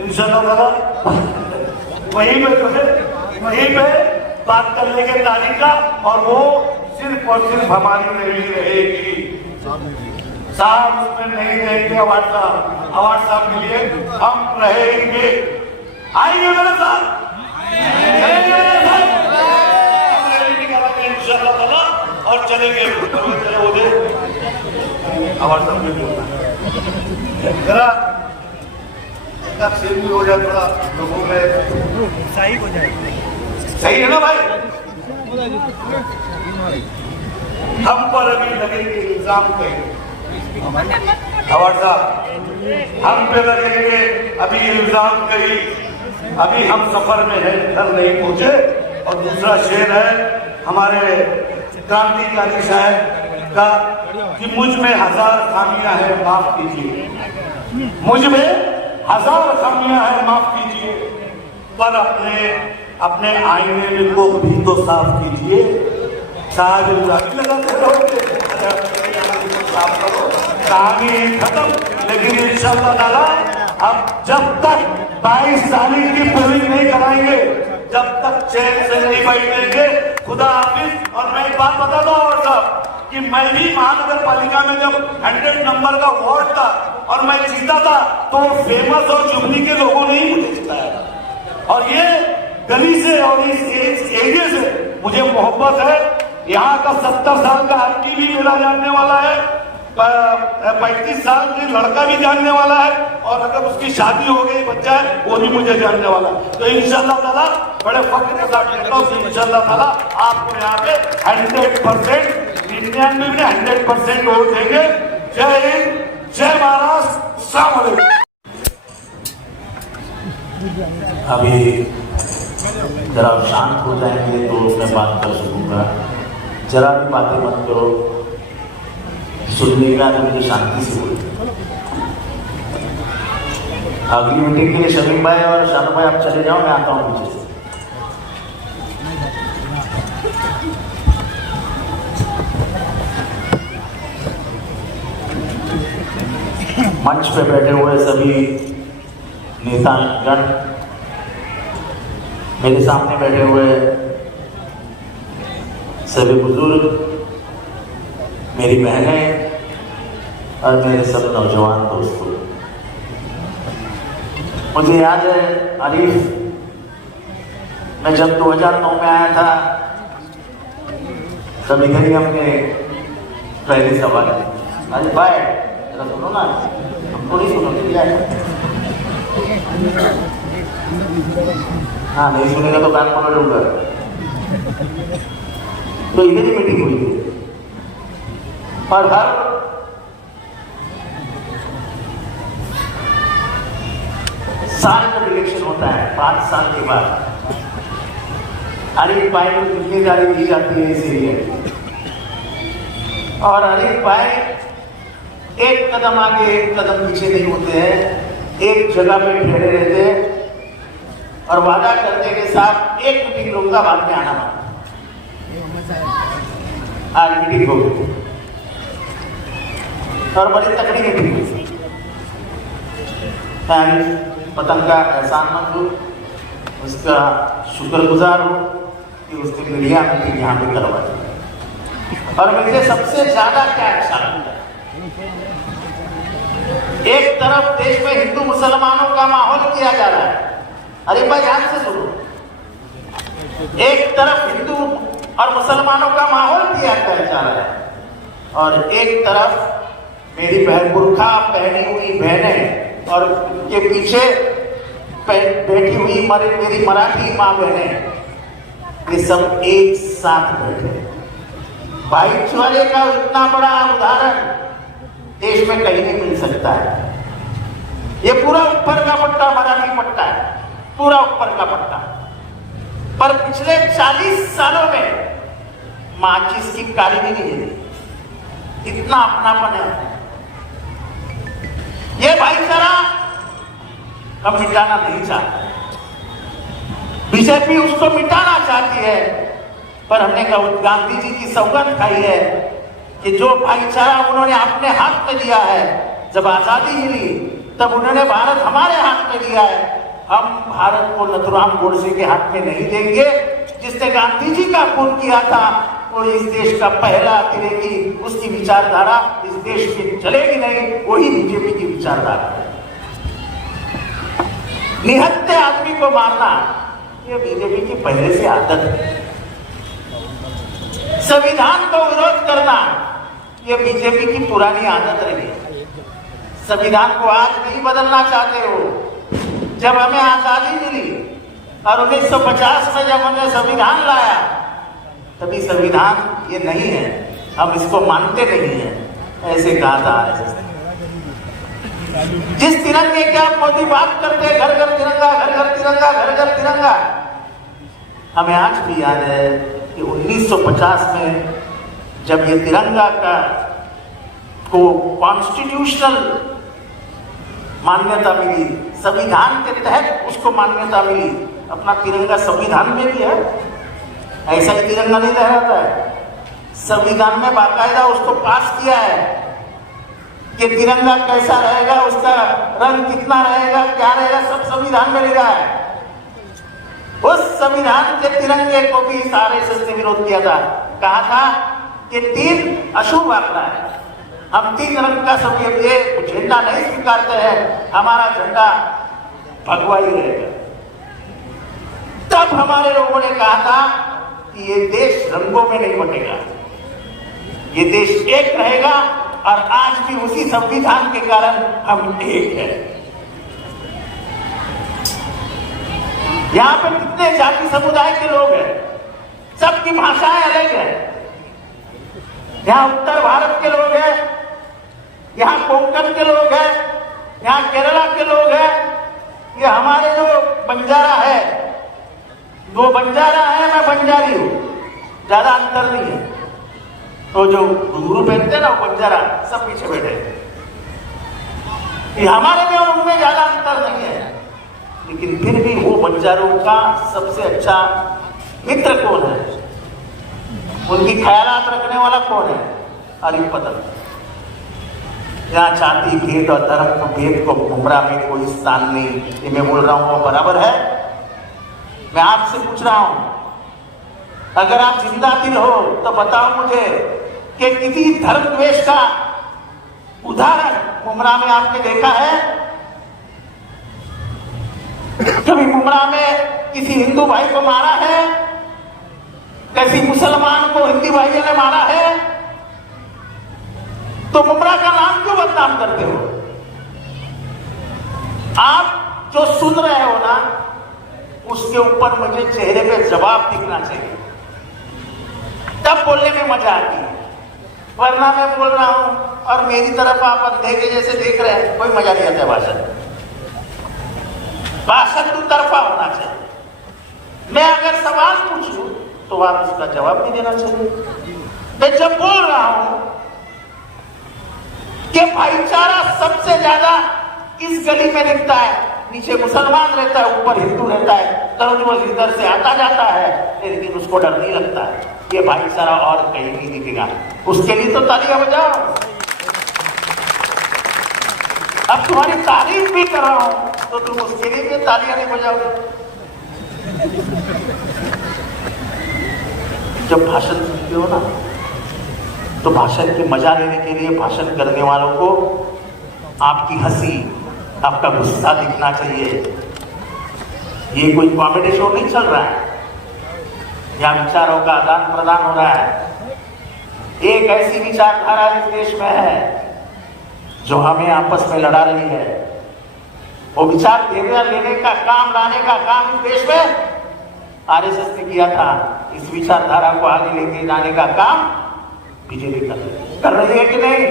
इंशाअल्लाह वहीं पे बात कर लेंगे तारीख का, और वो सिर्फ और सिर्फ हमारी रैली रहेगी। साहब उसमें नहीं रहेंगे, अवार्ड साहब के लिए हम रहेंगे। आएंगे मेरे साथ, रैली निकालेंगे इंशाअल्लाह ताला और चलेंगे। अवार्ड साहब भी बोलना जरा सेम भी हो जाए, थोड़ा लोगों में सही हो जाए। सही है ना भाई? हम पर अभी लगेंगे इल्जाम कहीं, अवार्ड साहब हम पे लगेंगे अभी इल्जाम कहीं। अभी हम सफर में है, घर नहीं पहुंचे। और दूसरा शेर है हमारे क्रांतिकारी साहब का कि मुझ में 1000 खामियां हैं माफ कीजिए, मुझ में 1000 खामियां हैं माफ कीजिए, पर अपने आईने को भी तो साफ कीजिए। साहब लगाते रहोगे, साफ करो, कहानी खत्म। लेकिन इंशाअल्लाह ताला अब जब तक 22 तारीख की पोलिंग नहीं कराएंगे, जब तक चैन से नहीं बैठेंगे, खुदा हाफिज। और मैं एक बात बता दूं और साहब कि मैं भी महानगर पालिका में जब 100 नंबर का वार्ड था और मैं जीता था तो फेमस और जुबली के लोगों ने ही मुझे जिताया। और ये गली से और इस एरिया से मुझे मोहब्बत है। यहाँ का 70 साल का आदमी भी मेरा जानने वाला है, 35 साल की लड़का भी जानने वाला है, और अगर उसकी शादी हो गई, बच्चा है, वो भी मुझे जानने वाला है। तो इंशाल्लाह ताला बड़े फख्र के साथ कहता हूँ कि इंशाल्लाह ताला आपको यहाँ पे 100% इंडियन में भी 100% वोट देंगे। जय हिंद, जय महाराष्ट्र, अस्सलाम वालेकुम। अभी जरा शांत हो जाएंगे तो मैं बात कर सकूंगा। जरा भी बातें मत करो, सुनने का तो मुझे शांति से बोलो। अगली मीटिंग के लिए शमीम भाई और शानू भाई आप चले जाओ, मैं आता हूँ पीछे से। मंच पे बैठे हुए सभी नेतागण, मेरे सामने बैठे हुए सभी बुजुर्ग, मेरी बहनें और मेरे सब नौजवान दोस्तों, मुझे याद है आरिफ, मैं जब 2009 में आया था तब इधर ही हमने पहली सभा की। अरे भाई जरा सुनो ना, हमको नहीं सुनोगे क्या? हाँ, नहीं सुनेगा तो कान पकड़ लूंगा। तो इधर ही मीटिंग हुई थी, और हर साल का इलेक्शन होता है 5 साल के बाद। आरिफ भाई को जिम्मेदारी दी जाती है इस एरिया की, और आरिफ भाई एक कदम आगे एक कदम पीछे नहीं होते हैं, एक जगह पे ठहरे रहते हैं और वादा करने के साथ एक मीटिंग लूंगा, बाद में आना मत। आज मीटिंग हो गई और बड़ी तकड़ी मीटिंग हुई। पतंग का एहसान मंद हूँ, उसका शुक्रगुजार हूँ कि उसने मीडिया मीटिंग यहाँ पे करवाई। और मुझे सबसे ज्यादा क्या अच्छा लगता है, एक तरफ देश में हिंदू मुसलमानों का माहौल किया जा रहा है। अरे भाई ध्यान से सुनो, एक तरफ हिंदू और मुसलमानों का माहौल किया जा रहा है, और एक तरफ मेरी बहन बुर्खा पहनी हुई बहनें और उनके पीछे बैठी हुई मेरी मराठी माँ बहनें, ये सब एक साथ बैठे। भाईचारे का इतना बड़ा उदाहरण देश में कहीं नहीं मिल सकता है। ये पूरा ऊपर का पट्टा मराठी पट्टा है, पूरा ऊपर का पट्टा। पर पिछले 40 सालों में माचिस की काली भी नहीं है, इतना अपनापन है। ये भाईचारा हम मिटाना नहीं चाहते, बीजेपी उसको मिटाना चाहती है, पर हमने गांधी जी की सौगंध खाई है कि जो भाईचारा उन्होंने अपने हाथ में लिया है, जब आजादी मिली तब उन्होंने भारत हमारे हाथ में लिया है। हम भारत को नथुराम गोडसे के हाथ में नहीं देंगे। जिसने गांधी जी का खून किया था वो इस देश का पहला अतिरेकी, उसकी विचारधारा इस देश में चलेगी नहीं, वही बीजेपी की विचारधारा है। निहत्थे आदमी को मारना ये बीजेपी की पहले से आदत है। संविधान को विरोध करना ये बीजेपी की पुरानी आदत रही है। संविधान को आज नहीं बदलना चाहते हो। जब हमें आजादी मिली और 1950 में जब हमने संविधान लाया, तभी संविधान ये नहीं है, हम इसको मानते नहीं है, ऐसे कहा था। जिस तिरंगे की आप मोदी बात करते हैं, घर घर तिरंगा, घर घर तिरंगा, घर घर तिरंगा, हमें आज भी याद है कि 1950 में जब ये तिरंगा का को कॉन्स्टिट्यूशनल मान्यता मिली, संविधान के तहत उसको मान्यता मिली। अपना तिरंगा संविधान में भी है, ऐसा ही तिरंगा नहीं लहराता है। संविधान में बाकायदा उसको पास किया है कि तिरंगा कैसा रहेगा, उसका रंग कितना रहेगा, क्या रहेगा, सब संविधान में लिखा है। उस संविधान के तिरंगे को भी आरएसएस ने विरोध किया था। कहा था कि 3 अशुभ आंकड़ा है, हम 3 रंग का सब ये झंडा नहीं स्वीकारते हैं, हमारा झंडा भगवा ही रहेगा। तब हमारे लोगों ने कहा था कि ये देश रंगों में नहीं बटेगा, ये देश एक रहेगा और आज भी उसी संविधान के कारण हम एक हैं। यहाँ पे कितने जाति समुदाय के लोग हैं, सबकी भाषाएं अलग है। यहाँ उत्तर भारत के लोग हैं, यहाँ कोंकण के लोग हैं, यहाँ केरला के लोग हैं। ये हमारे जो बंजारा है, वो बंजारा है, मैं बंजारी हूं, ज्यादा अंतर नहीं है। तो जो घुंघरू पहनते हैं ना वो बंजारा, सब पीछे बैठे। ये हमारे में और उनमें ज्यादा अंतर नहीं है, लेकिन फिर भी वो बंजारों का सबसे अच्छा मित्र कौन है, उनकी ख्यालात रखने वाला कौन है? अली पदम। यहाँ जाति भेद और धर्म भेद को गुमराह में कोई स्थान नहीं, ये मैं बोल रहा हूं वो बराबर है। मैं आपसे पूछ रहा हूं, अगर आप जिंदा दिल हो तो बताओ मुझे कि किसी धर्म द्वेष का उदाहरण मुमरा में आपने देखा है? कभी मुमरा में किसी हिंदू भाई को मारा है? किसी मुसलमान को हिंदी भाइयों ने मारा है? तो मुमरा का नाम क्यों बदनाम करते हो? आप जो सुन रहे हो ना, उसके ऊपर मुझे चेहरे पे जवाब दिखना चाहिए, तब बोलने में मजा आती है। वरना मैं बोल रहा हूं और मेरी तरफ आप अंधे के जैसे देख रहे हैं, कोई मजा नहीं आता। भाषण तो तरफा होना चाहिए। मैं अगर सवाल पूछूं तो आप उसका जवाब नहीं देना चाहिए। मैं जब बोल रहा हूं कि भाईचारा सबसे ज्यादा इस गली में दिखता है, नीचे मुसलमान रहता है, ऊपर हिंदू रहता है, दररोज इधर से आता जाता है, लेकिन उसको डर नहीं लगता है, ये भाईचारा और कहीं नहीं दिखेगा। उसके लिए तो तालियां बजाओ। अब तुम्हारी तारीफ भी कर रहा हूं तो तुम उसके लिए भी तालियां नहीं बजाओगे। जब भाषण सुनते हो ना, तो भाषण के मजा लेने के लिए भाषण करने वालों को आपकी हंसी, आपका गुस्सा दिखना चाहिए। ये कोई कॉमेडी शो नहीं चल रहा है, यहाँ विचारों का आदान प्रदान हो रहा है। एक ऐसी विचारधारा इस देश में है जो हमें आपस में लड़ा रही है। वो विचार लेने का काम, लाने का काम इस देश में आरएसएस ने किया था। इस विचारधारा को आगे लेके जाने का काम बीजेपी कर रही है कि नहीं?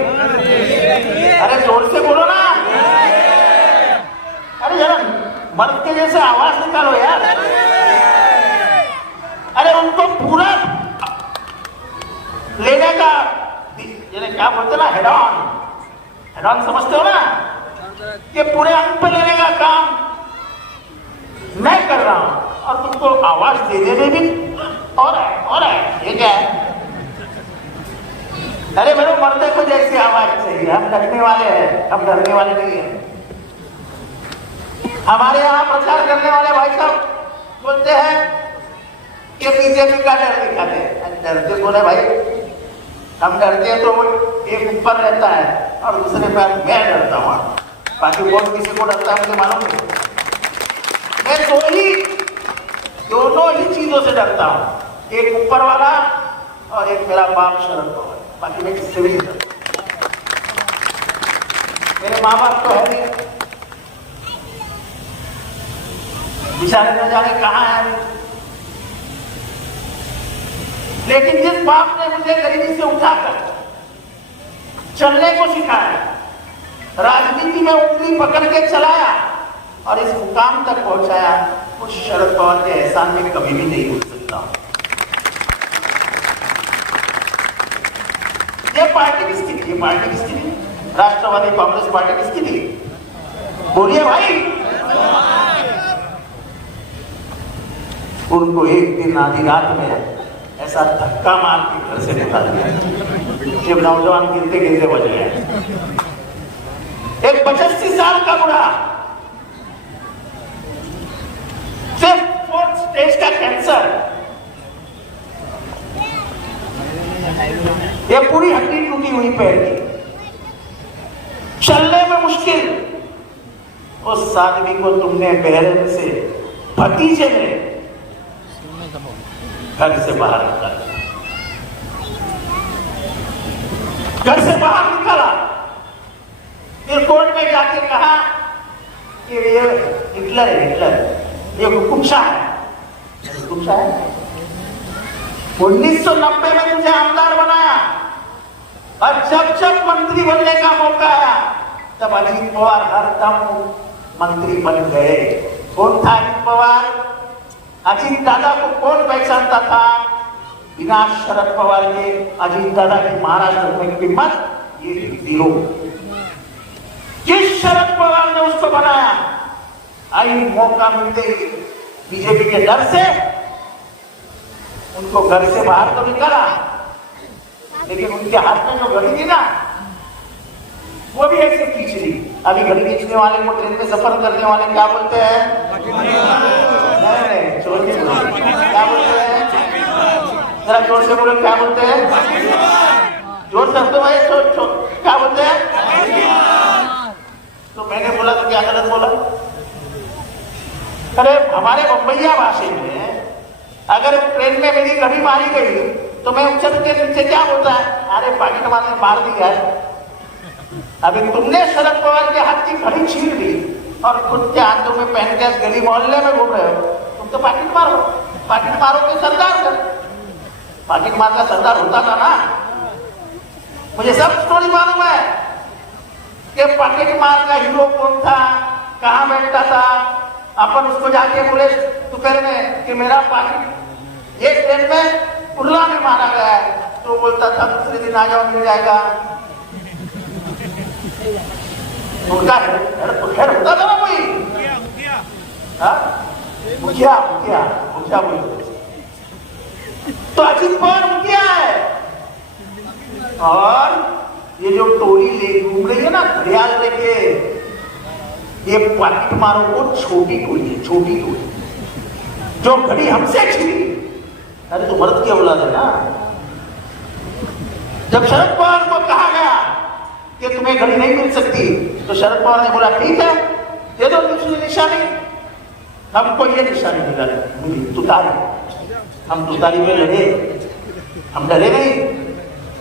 अरे जोर से बोलो ना, अरे जरा मर्द के जैसे आवाज निकालो यार। अरे उनको पूरा लेने का, क्या बोलते ना, हेड ऑन समझते हो ना, कि पूरे अंक पे लेने का काम मैं कर रहा हूं और तुमको आवाज देने में भी और है। ये क्या है? अरे मेरे मर्दे को जैसी आवाज चाहिए। हम डरने वाले हैं, हम डरने वाले नहीं है। हमारे यहाँ प्रचार करने वाले भाई साहब बोलते हैं कि बीजेपी का डर दिखाते हैं। डरते बोले भाई, हम डरते हैं तो एक ऊपर रहता है और दूसरे पर मैं डरता हूँ, बाकी बहुत किसी को डरता है मुझे मालूम नहीं। मैं दोनों ही चीजों से डरता हूँ, एक ऊपर वाला और एक मेरा बाप शरद पवार। बाकी मैं किससे भी नहीं डरता। मेरे माँ बाप तो है नहीं, बेचारे न जाने कहाँ है अभी। लेकिन जिस बाप ने मुझे गरीबी से उठाकर चलने को सिखाया, राजनीति में उंगली पकड़ के चलाया और इस मुकाम तक पहुंचाया, उस शरद पवार के एहसान में कभी भी नहीं भूल सकता। ये पार्टी किसकी थी? ये पार्टी किसकी थी? राष्ट्रवादी कांग्रेस पार्टी किसकी थी? बोलिए भाई। उनको एक दिन आधी रात में ऐसा धक्का मार के घर से निकाल दिया, जब नौजवान गिरते गिरते बच गए। एक 85 साल का बुढ़ा, सिर्फ 4th स्टेज का कैंसर, ये पूरी हड्डी टूटी हुई पैर की, चलने में मुश्किल। उस आदमी को तुमने बहरे से, भतीजे ने घर से बाहर निकाल। घर से बाहर निकाला, फिर कोर्ट में जाके कहा कि ये हिटलर है, हिटलर, ये हुकुमशा है, हुकुमशा है। 1990 में मुझे आमदार बनाया और जब जब मंत्री बनने का मौका आया तब अजीत पवार हरदम मंत्री बन गए। कौन था अजीत पवार? अजीत दादा को कौन पहचानता था? बिना शरद पवार के अजीत दादा की महाराष्ट्र में कीमत ये जीरो। जिस शरद पवार ने उसको बनाया, आई मौका मिलते ही बीजेपी के डर से उनको घर से बाहर तो निकाला, लेकिन उनके हाथ में जो घड़ी थी ना, वो भी ऐसे खींच ली। अभी घड़ी खींचने वाले को, ट्रेन में सफर करने वाले क्या बोलते हैं? नहीं, जोर से बोलो, क्या बोलते हैं? जरा जोर से बोलो, क्या बोलते हैं? जोर से तो भाई, क्या बोलते हैं? तो मैंने बोला तो क्या गलत बोला? अरे हमारे बम्बैया भाषा में अगर ट्रेन में मेरी घड़ी मारी गई तो मैं उछल के नीचे क्या बोलता है? अरे पाकिट मार दिया है। अभी तुमने शरद पवार के हाथ की घड़ी छीन ली और खुद के हाथों में पहन के गली मोहल्ले में घूम रहे हो, तुम तो पाकिट मारो के सरदार थे। पाकिट मार का सरदार होता था ना, मुझे सब स्टोरी मालूम है कि पाकिट मार का हीरो कौन था, कहाँ बैठता था। अपन उसको जाके बोले दोपहर में कि मेरा पाकिट एक ट्रेन में उर्ला में मारा गया है, तो बोलता था दूसरे दिन आ जाओ, मिल जाएगा। उनका हेड होता था ना कोई, मुखिया बोलते। तो अजीत पवार मुखिया है, और ये जो टोली ले घूम रही है ना घड़ियाल लेके, ये पाकिट मारो को छोटी टोली है, छोटी टोली जो घड़ी हमसे छीनी। अरे तो मर्द की औलाद है ना। जब शरद पवार को कहा गया कि तुम्हें घड़ी नहीं मिल सकती, तो शरद पवार ने बोला ठीक है, दे दो दूसरी निशानी। हमको ये निशानी मिली, तुतारी। हम तुतारी में लड़े, हम डरे नहीं।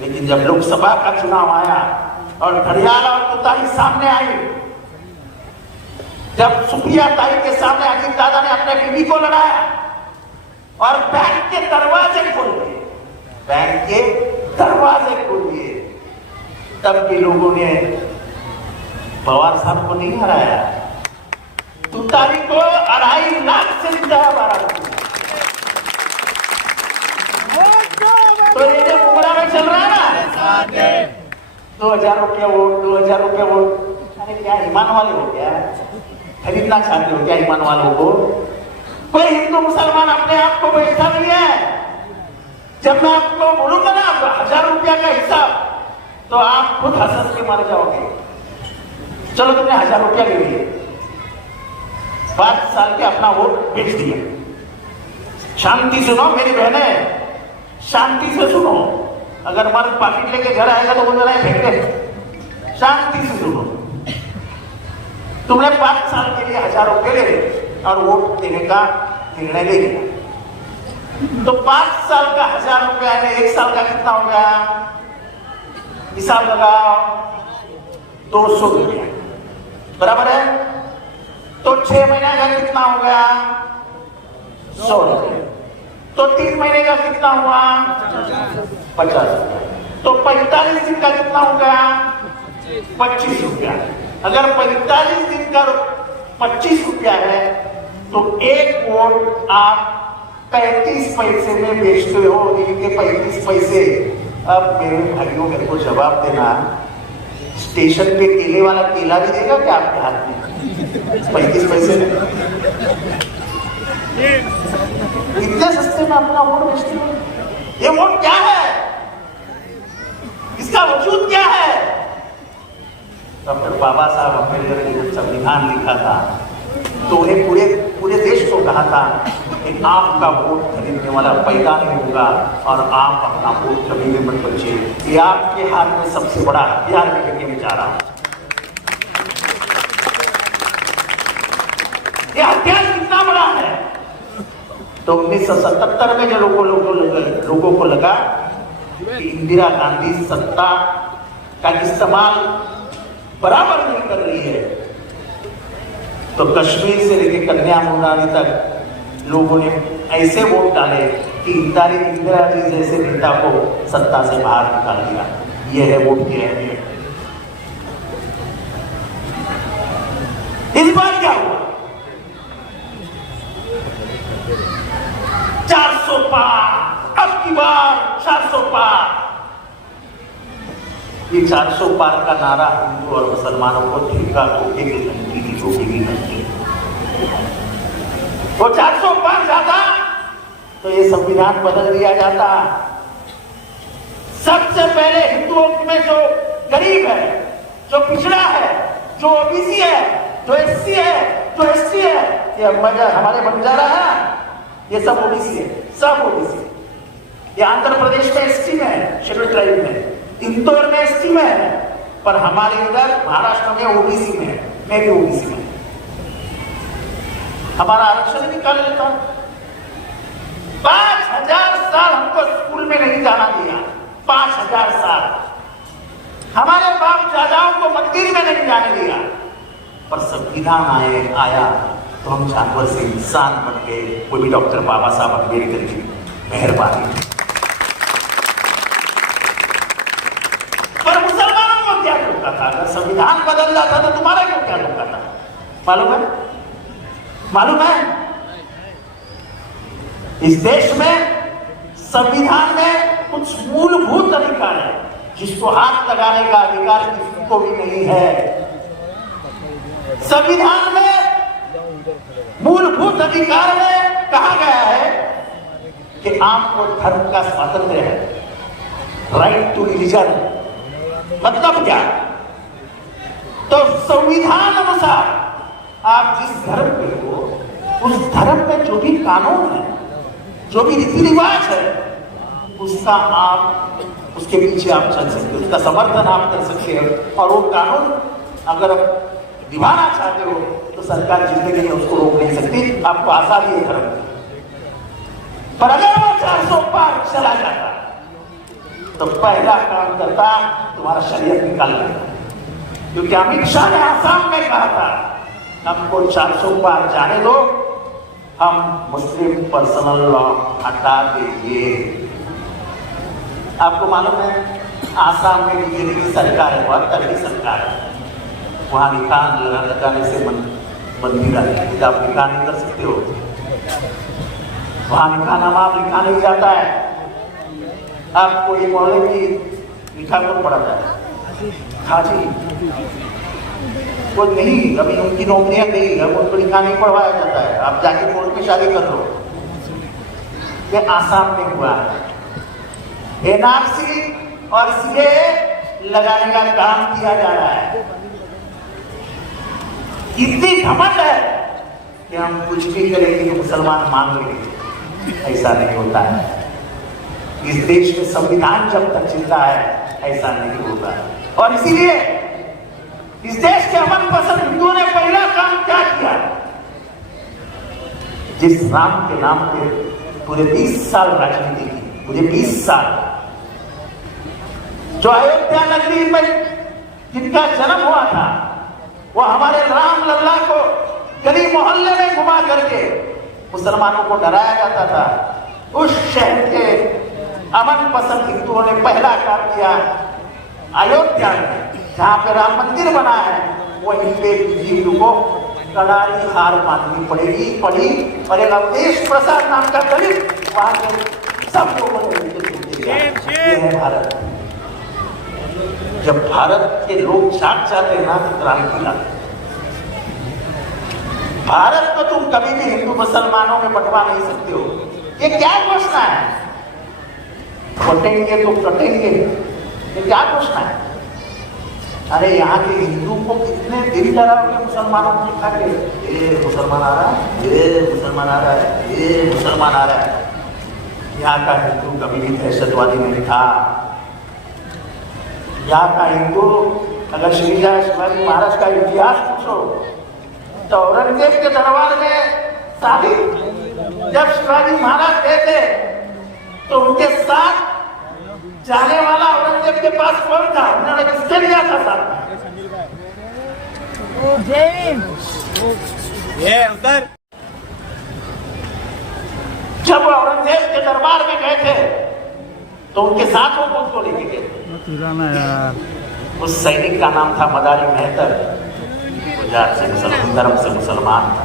लेकिन जब लोकसभा का चुनाव आया और घड़ियाल और तुतारी सामने आई, जब सुप्रिया ताई के सामने अजीत दादा ने अपने बीबी को लड़ाया और बैंक के दरवाजे खोल दिए, बैंक के दरवाजे खोल दिए, तब के लोगों ने पवार साहब को नहीं हराया, तुतारी को 2.5 लाख से जिताया बाराबंकी। तो ये जो मुमरा में चल रहा है ना, 2000 रुपया वोट, 2000 रुपया वोट, अरे क्या ईमान वाले हो क्या? खरीदना चाहते हो क्या ईमान वालों को? कोई हिंदू मुसलमान अपने आप को बैठा नहीं है। जब मैं आपको बोलूंगा ना 1000 रुपया का हिसाब, तो आप खुद हंस के मर जाओगे। चलो तुमने 1000 रुपया ले लिए, 5 साल के अपना वोट बेच दिया। शांति सुनो मेरी बहने, शांति से सुनो। अगर मर्द पाकिट लेके घर आएगा तो बोल रहा है फेंक दे। शांति से सुनो। तुमने 5 साल के लिए 1000 रुपये ले लिए और वोट देने का निर्णय ले लिया, तो 5 साल का 1000 रुपया है, 1 साल का कितना हो गया? हिसाब लगाओ, 200 रुपया बराबर है। तो 6 महीने का कितना हो गया? 100 रुपया। तो 3 महीने का कितना हुआ? 50 रुपया। तो 45 दिन का कितना हो गया? 25 रुपया। अगर 45 दिन का 25 रुपया है, तो एक वोट आप 35 पैसे में बेचते हो। इनके 35 पैसे। अब मेरे भाइयों मेरे को जवाब देना, स्टेशन पे केले वाला केला भी देगा क्या आपके हाथ में 35 पैसे में? इतने सस्ते में अपना वोट बेचते हो? ये वोट क्या है? इसका वजूद क्या है? डॉक्टर बाबा साहब अम्बेडकर ने जब संविधान लिखा था, तो उन्हें पूरे देश को कहा था कि आपका वोट खरीदने वाला पैदा नहीं होगा और आप अपना वोट कभी भी मत बचिए। ये आपके हाथ में सबसे बड़ा हथियार लेके मैं जा रहा हूं। ये हथियार कितना बड़ा है? तो 1977 में जो लोगों को लगा कि इंदिरा गांधी सत्ता का इस्तेमाल बराबर नहीं कर रही है, तो कश्मीर से लेकर कन्याकुमारी तक लोगों ने ऐसे वोट डाले कि इंदिरा जी जैसे नेता को सत्ता से बाहर निकाल दिया। यह है वोट की अहमियत। इस बार क्या हुआ? 400 पार, अब की बार 400 पार। ये 400 पार का नारा हिंदू और मुसलमानों को ठेका धोखे की धमकी की धोखे की धमकी। वो 400 पार जाता तो ये संविधान बदल दिया जाता। सबसे पहले हिंदुओं में जो गरीब है, जो पिछड़ा है, जो ओबीसी है, जो एससी है, जो एसटी है, ये हमारे बंजारा है, ये सब ओबीसी है, सब ओबीसी। ये आंध्र प्रदेश में एसटी में है, शेड्यूल ट्राइब में, इंदौर में एसटी में है, पर हमारे इधर महाराष्ट्र में ओबीसी में है। मैं भी ओबीसी में। हमारा आरक्षण निकाल लेता। 5000 साल हमको स्कूल में नहीं जाना दिया। 5000 साल हमारे बाप दादाओं को मंदिर में नहीं जाने दिया, पर संविधान आया तो हम जानवर से इंसान बन गए। वो भी डॉक्टर बाबा साहब अम्बेडकर की मेहरबानी। पर मुसलमानों को क्या रोका था? अगर संविधान बदल जाता तो तुम्हारा क्यों क्या रोका था? मालूम है? मालूम है? इस देश में संविधान में कुछ मूलभूत अधिकार है जिसको हाथ लगाने का अधिकार किसी को भी नहीं है। संविधान में मूलभूत अधिकार में कहा गया है कि आपको धर्म का स्वातंत्र्य है, राइट टू रिलीजन। मतलब क्या? तो संविधान अनुसार आप जिस धर्म के हो, उस धर्म में जो भी कानून है, जो भी रीति रिवाज है, उसका आप उसके पीछे आप चल सकते हो, उसका समर्थन आप कर सकते हो। और वो कानून अगर निभाना चाहते हो तो सरकार जिंदगी में उसको रोक नहीं सकती। आपको आजादी है धर्म की। पर अगर वो 400 पार चला जाता तो पहला काम करता तुम्हारा शरीयत निकाल लेता। क्योंकि अमित शाह ने आसाम में कहा था, हमको 400 पार जाने दो, हम मुस्लिम पर्सनल लॉ हटा देंगे। आपको मालूम है आसाम में बीजेपी की सरकार है, बहुत तगड़ी सरकार है। वहां निकाह लगाने से बंदी डाली है, आप निकाह नहीं कर सकते हो। वहां निकाह नामा आप लिखा नहीं जाता है। आपको ये मोहल्ले की निकाह कौन पढ़ाता है? हाजी। वो नहीं, अभी उनकी नौकरियां गई, अब उनको निकाह नहीं पढ़वाया जाता है। आप जाके कोर्ट में शादी कर लो। ये आसाम में हुआ है। एनआरसी और सीएए लगाने का काम किया जा रहा है। इतनी घमंड है कि हम कुछ भी करेंगे तो मुसलमान मान लेंगे। ऐसा नहीं होता है। इस देश में संविधान जब तक जिंदा है ऐसा नहीं होगा। और इसीलिए इस देश के अमन पसंद हिंदुओं ने पहला काम क्या किया? जिस राम के नाम पे पूरे 20 साल राजनीति की, पूरे 20 साल, जो अयोध्या नगरी में जिनका जन्म हुआ था, वो हमारे राम लल्ला को गली मोहल्ले में घुमा करके मुसलमानों को डराया जाता था। उस शहर के अमन पसंद हिंदुओं ने पहला काम किया, अयोध्या में जहां पे राम मंदिर बना है, वहीं पे हिंदू को कड़ाई हार माननी पड़ी। और एक अवधेश प्रसाद नाम का दलित वहां के सब लोगों ने भारत। जब भारत के लोग जाग जाते हैं ना तो क्रांति लाते। भारत को तुम कभी भी हिंदू मुसलमानों में बंटवा नहीं सकते हो। ये क्या घोषणा है? कटेंगे तो कटेंगे, ये क्या घोषणा है? अरे यहाँ के हिंदू को कितने दिन डराओगे मुसलमानों को दिखा के, ये मुसलमान आ रहा है, ये मुसलमान आ रहा है, ये मुसलमान आ रहा है। यहाँ का हिंदू कभी भी दहशतवादी नहीं था। यहाँ का हिंदू, अगर शिवाजी महाराज का इतिहास पूछो तो औरंगजेब के दरबार में शादी जब शिवाजी महाराज गए थे तो उनके साथ जाने वाला औरंगजेब के पास कौन था? उन्होंने किसके लिया था साथ में? ये उधर जब औरंगजेब के दरबार में गए थे तो उनके साथ वो कौन को लेके गए? उस सैनिक का नाम था मदारी मेहतर, गुजरात से मुसलमान, धर्म से मुसलमान था।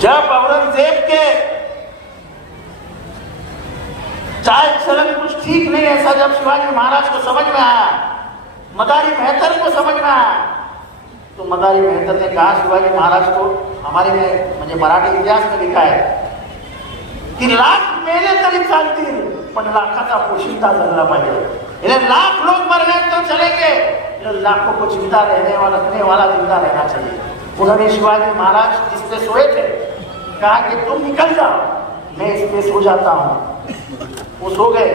जब औरंगजेब के चाल चलन कुछ ठीक नहीं, ऐसा जब शिवाजी महाराज को समझ में आया, मदारी मेहतर को समझ में आया, तो मदारी मेहतर ने कहा शिवाजी महाराज को, हमारे में म्हणजे मराठी इतिहास में लिखा है की लाख मेले तरी चालतील पण लाखाचा पोशिंदा जगला पाहिजे। इन्हें लाख लोग मर गए तो चलेंगे, लाखों को जिंदा रहने वाला जिंदा रहना चाहिए। उन्होंने शिवाजी महाराज जिस पे सोए थे कहा कि तुम निकल जाओ, मैं इस पे सो जाता हूँ। वो सो गए,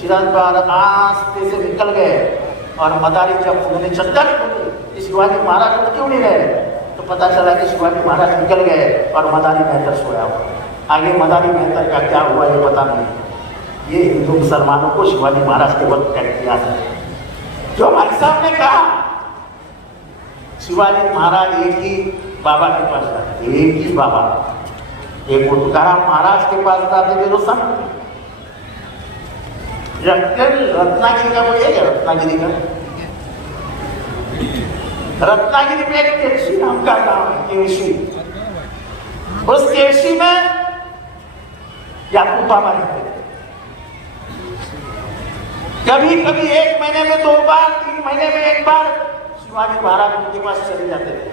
शिवाजी महाराज आस्ते से निकल गए और मदारी जब उन्होंने चद्दर खोली, शिवाजी महाराज उठ क्यों नहीं रहे, तो पता चला कि शिवाजी महाराज निकल गए और मदारी मेहतर सोया हुआ। आगे मदारी मेहतर का क्या हुआ ये पता नहीं। ये हिंदू मुसलमानों को शिवाजी महाराज के वक्त तय किया था। जो हमारे साहब ने कहा शिवाजी महाराज एक ही बाबा के पास जाते, एक ही बाबा, एक तुकाराम महाराज के पास जाते थे जो संत रत्नागिरी का बोलिए क्या, रत्नागिरी का, रत्नागिरी में एक केशी नाम का गांव है, केशी। उस केशी में याकूब बाबा रहते थे। कभी कभी 1 महीने में 2 बार, 3 महीने में 1 बार शिवाजी महाराज उनके पास चले जाते थे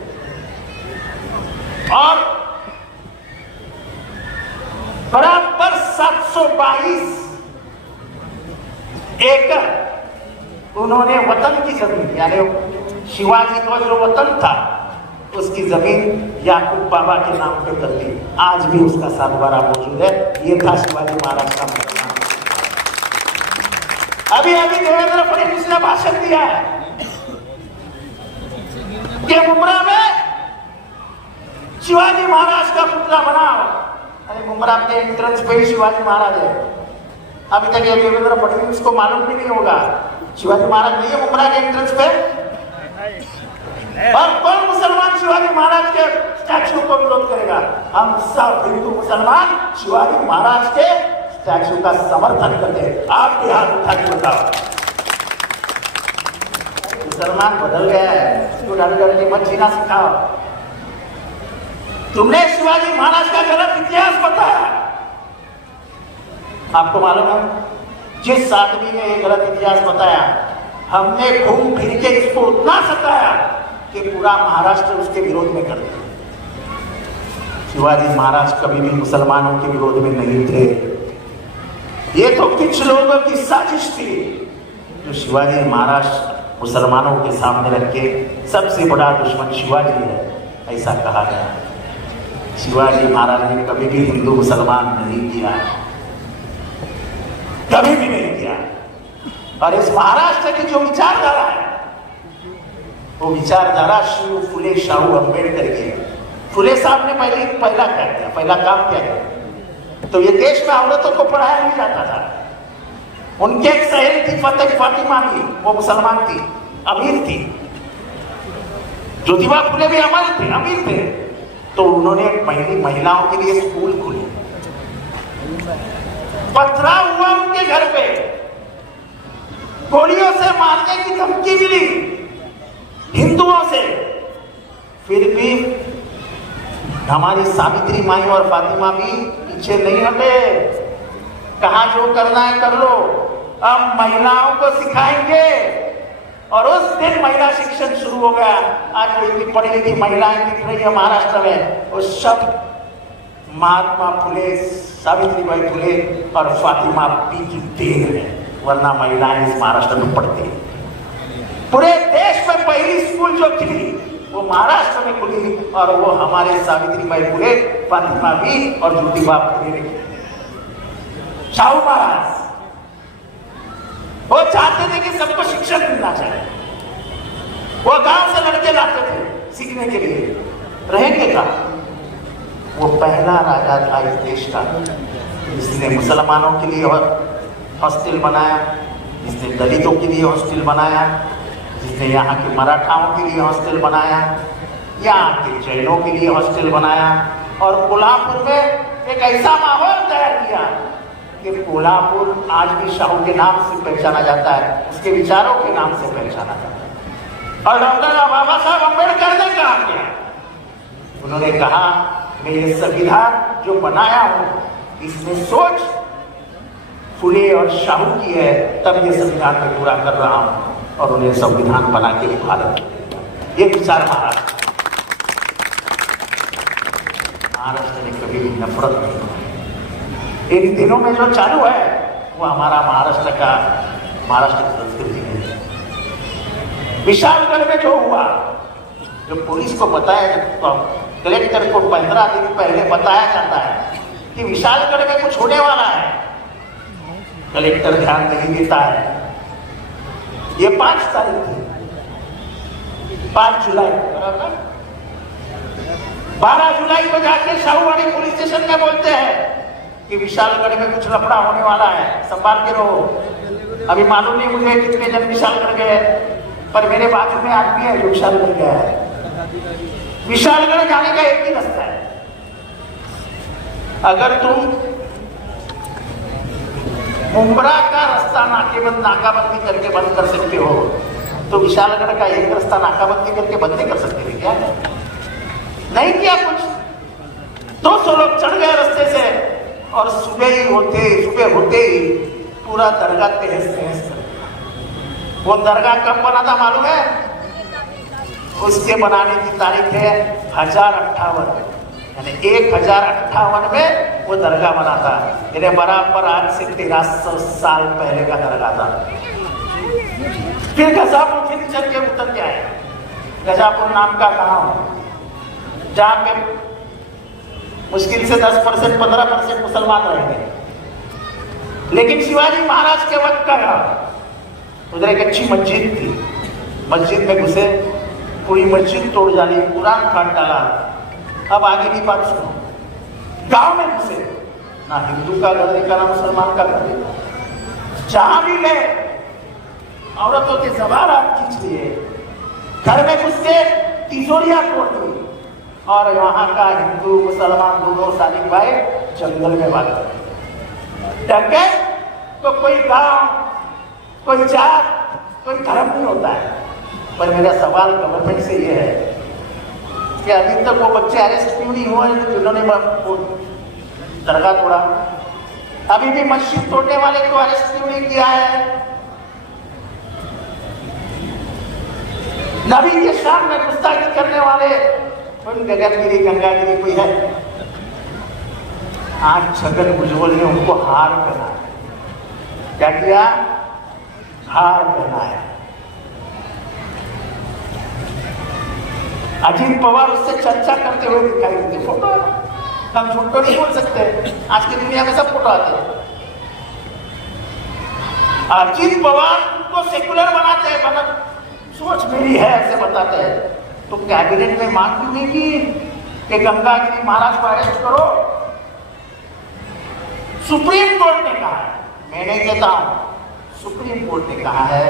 और बराबर 722 एकड़ उन्होंने वतन की जमीन, यानी शिवाजी का जो वतन था उसकी जमीन याकूब बाबा के नाम पे कर दी। आज भी उसका सातवारा मौजूद है। ये था शिवाजी महाराज का नाम। अभी अभी देवेंद्र फडणवीस ने भाषण दिया है कि मुंब्रा में शिवाजी महाराज का पुतला बनाओ। अरे मुंब्रा के एंट्रेंस पे ही शिवाजी महाराज है। अभी तक ये देवेंद्र फडणवीस को मालूम भी नहीं होगा शिवाजी महाराज नहीं है मुंब्रा के एंट्रेंस पे। और कौन मुसलमान शिवाजी महाराज के स्टैचू को विरोध करेगा? हम सब हिंदू मुसलमान शिवाजी महाराज के स्टैचू का समर्थन करते हैं। आप भी हाथ उठा के बताओ। मुसलमान बदल गया है, इसको डाल मत जीना सिखाओ। तुमने शिवाजी महाराज का गलत इतिहास बताया। आपको मालूम है जिस आदमी ने ये गलत इतिहास बताया, हमने घूम फिर के इसको उतना सताया कि पूरा महाराष्ट्र उसके विरोध में कर दिया। शिवाजी महाराज कभी भी मुसलमानों के विरोध में नहीं थे। ये तो कुछ लोगों की साजिश थी जो शिवाजी महाराज मुसलमानों के सामने रख के सबसे बड़ा दुश्मन शिवाजी है ऐसा कहा गया। शिवाजी महाराज ने कभी भी हिंदू मुसलमान नहीं किया, कभी भी नहीं किया। और इस महाराष्ट्र की जो विचारधारा है वो विचारधारा शिव फुले शाहू अम्बेडकर की। फुले साहब ने पहला क्या किया, पहला काम क्या किया? तो ये देश में औरतों को पढ़ाया नहीं जाता था। उनके एक सहेली थी फतेह फातिमा की, वो मुसलमान थी, अमीर थी। ज्योतिबा फुले भी अमीर थे। तो उन्होंने महिलाओं के लिए स्कूल खोले। पथराव हुआ उनके घर पे, गोलियों से मारने की धमकी मिली हिंदुओं से, फिर भी हमारी सावित्री माई और फातिमा भी पीछे नहीं हटे। कहा जो करना है कर लो, अब महिलाओं को सिखाएंगे। और उस दिन महिला शिक्षण शुरू हो गया। आज जो इतनी पढ़ी लिखी महिलाएं दिख रही है महाराष्ट्र में, वो सब महात्मा फुले, सावित्रीबाई फुले और फातिमा पी की देन है, वरना महिलाएं इस महाराष्ट्र में पढ़ती है। पूरे देश में पहली स्कूल जो खुली वो महाराष्ट्र में खुली और वो हमारे सावित्रीबाई फुले, फातिमा भी और ज्योतिबा फुले ने की। शाहू महाराज वो चाहते थे कि सबको शिक्षण मिलना चाहिए। वो गांव से लड़के लाते थे सीखने के लिए। रहेंगे का वो पहला राजा था इस देश का जिसने मुसलमानों के लिए हॉस्टल बनाया, जिसने दलितों के लिए हॉस्टल बनाया, जिसने यहाँ के मराठाओं के लिए हॉस्टल बनाया, यहाँ के जैनों के लिए हॉस्टल बनाया, और कोल्हापुर में एक ऐसा माहौल तैयार किया कि कोल्हापुर आज भी शाहू के नाम से पहचाना जाता है, उसके विचारों के नाम से पहचाना जाता है। और डॉक्टर बाबा साहब अम्बेडकर ने कहा क्या? उन्होंने कहा मैं ये संविधान जो बनाया हूं इसमें सोच फुले और शाहू की है, तब ये संविधान में पूरा कर रहा हूं, और उन्हें संविधान बना के भारत ये विचार महाराष्ट्र ने कभी भी नफरत नहीं की। इन दिनों में जो चालू है वो हमारा महाराष्ट्र की संस्कृति है। विशालगढ़ में जो हुआ, जो पुलिस को बताया, कलेक्टर को 15 दिन पहले बताया जाता है कि विशालगढ़ में कुछ होने वाला है, कलेक्टर ध्यान नहीं देता है। ये 5 तारीख थी, 5 जुलाई, बराबर 12 जुलाई को जाके शाहूवाड़ी पुलिस स्टेशन में बोलते हैं कि विशालगढ़ में कुछ लफड़ा होने वाला है, संभाल के रहो। अभी मालूम नहीं मुझे कितने जन विशालगढ़ गए, पर मेरे बाजू में आदमी है जो विशालगढ़ गया है। विशालगढ़ जाने का एक ही रास्ता है, अगर तुम मुंब्रा का रास्ता नाकाबंदी करके बंद कर सकते हो, तो विशालगढ़ का एक रास्ता नाकाबंदी करके बंद नहीं कर सकते क्या? नहीं किया कुछ। 200 लोग चढ़ गए रास्ते से, और सुबह होते ही पूरा दरगाह तहस तहस कर दिया। वो दरगाह कब बना था मालूम है? उसके बनाने की तारीख है 1058, यानी 1058 में वो दरगाह बना था। यानी बराबर आज से 1300 साल पहले का दरगाह था। फिर गजापुर फिर चल के उतर के आए। गजापुर नाम का गांव जहां पे मुश्किल से 10% 15% मुसलमान रहेंगे, लेकिन शिवाजी महाराज के वक्त का उधर एक अच्छी मस्जिद थी। मस्जिद में घुसे, पूरी मस्जिद तोड़ डाली, कुरान फाड़ डाला। अब आगे की बात सुनो। गांव में घुसे, ना हिंदू का घर देखा ना मुसलमान का घर देखा। जहां भी गए औरतों के जवारात खींच लिए, घर में घुस के तिजोरियां तोड़ दी, और वहां का हिंदू मुसलमान दोनों सालिक भाई जंगल में बात डके। तो कोई गांव, कोई जात, कोई धर्म नहीं होता है। पर मेरा सवाल गवर्नमेंट से ये है कि अभी तक वो बच्चे अरेस्ट क्यों नहीं हुए जिन्होंने दरगाह तोड़ा? अभी भी मस्जिद तोड़ने वाले को अरेस्ट क्यों नहीं किया है? नबी के शान में गुस्ताखी करने वाले कोई गगनगिरी गंगागिरी कोई है? आज छगन भुजबल ने उनको हार पहनाया। क्या किया? हार पहनाया। अजीत पवार उससे चर्चा करते हुए दिखाई देते। फोटो हम झूठ तो नहीं बोल सकते, आज की दुनिया में सब फोटो आते हैं। अजीत पवार उनको सेकुलर बनाते हैं, सोच मेरी है ऐसे बताते हैं। तो कैबिनेट में मांग क्यों नहीं की कि गंगागिरी महाराज को अरेस्ट करो? सुप्रीम कोर्ट ने कहा है, मैं नहीं कहता हूं, सुप्रीम कोर्ट ने कहा है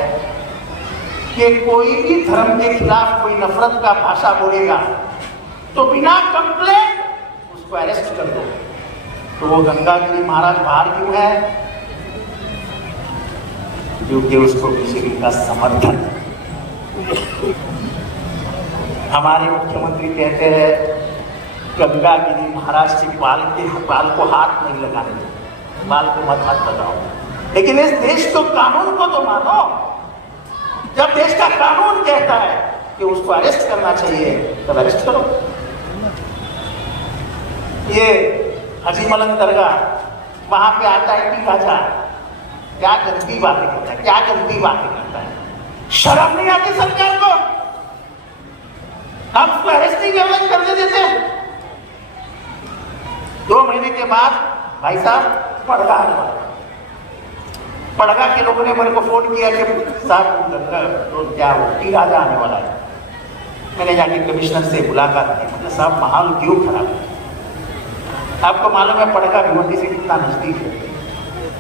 कि कोई भी धर्म के खिलाफ कोई नफरत का भाषा बोलेगा तो बिना कंप्लेंट उसको अरेस्ट कर दो। तो वो गंगागिरी महाराज बाहर क्यों है? क्योंकि उसको बीजेपी का समर्थन। हमारे मुख्यमंत्री कहते हैं गंगागिरी महाराज के बाल को हाथ नहीं लगाने दो, बाल को मत हाथ लगाओ। लेकिन इस देश को कानून को तो मानो। जब देश का कानून कहता है कि उसको अरेस्ट करना चाहिए तब अरेस्ट करो। ये हाजी मलंग दरगाह, वहां पे आता है कि राजा क्या गंदी बातें करता है, क्या गंदी बातें करता है। शर्म नहीं आती सरकार को? हम उसको अरेस्ट नहीं करने देते। 2 महीने के बाद भाई साहब पड़गा के लोगों ने मेरे को फोन किया कि साहब क्या हो कि राजा आने वाला है। मैंने जाके कमिश्नर से मुलाकात की, मतलब साहब माहौल क्यों खराब है? आपको मालूम है पड़का भिवंडी से कितना नजदीक है।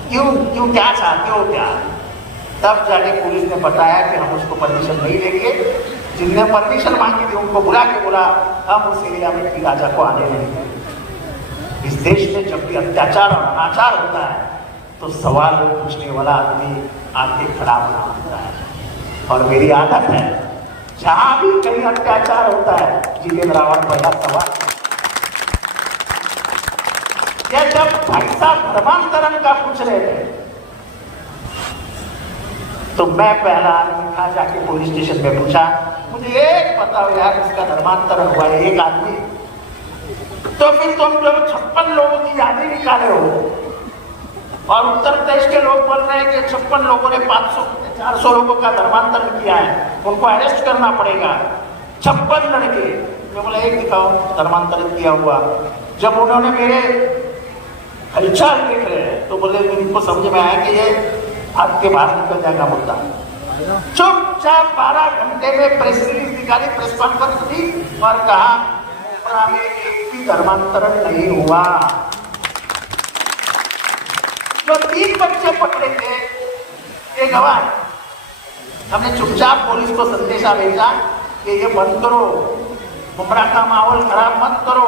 क्यों क्या चाहते हो क्या? तब जाके पुलिस ने बताया कि हम उसको परमिशन नहीं देंगे। जिनने परमिशन मांगी थी उनको बुला के बोला हम उस एरिया में किसी राजा को आने नहीं देंगे। इस देश में जब भी अत्याचार और अनाचार होता है तो सवाल पूछने वाला आदमी आके खड़ा होना होता है। और मेरी आदत है जहां भी कहीं अत्याचार होता है जितेंद्र रावत पहला सवाल। या जब भाई साहब धर्मांतरण का पूछ रहे थे तो मैं पहला आदमी था जाके पुलिस स्टेशन में पूछा मुझे एक बताओ यार इसका धर्मांतरण हुआ है एक आदमी। तो फिर तुम जो 56 लोगों की यादी निकाले हो और उत्तर प्रदेश के लोग बोल रहे हैं कि 56 लोगों ने 500-400 लोगों का धर्मांतरण किया है, उनको अरेस्ट करना पड़ेगा। 56 लड़के, मैं बोला एक दिखाओ धर्मांतरित किया हुआ। जब उन्होंने मेरे हलचल देख रहे हैं तो बोले इनको समझ में आया कि ये हाथ के बाहर निकल जाएगा मुद्दा। चुपचाप 12 घंटे में प्रेस रिलीज निकाली, प्रेस कॉन्फ्रेंस की और कहा में एक भी धर्मांतरण नहीं हुआ। जो 3 बच्चे पकड़े थे ये गवाह, हमने चुपचाप पुलिस को संदेशा भेजा कि ये बंद करो, मुमरा का माहौल खराब मत करो।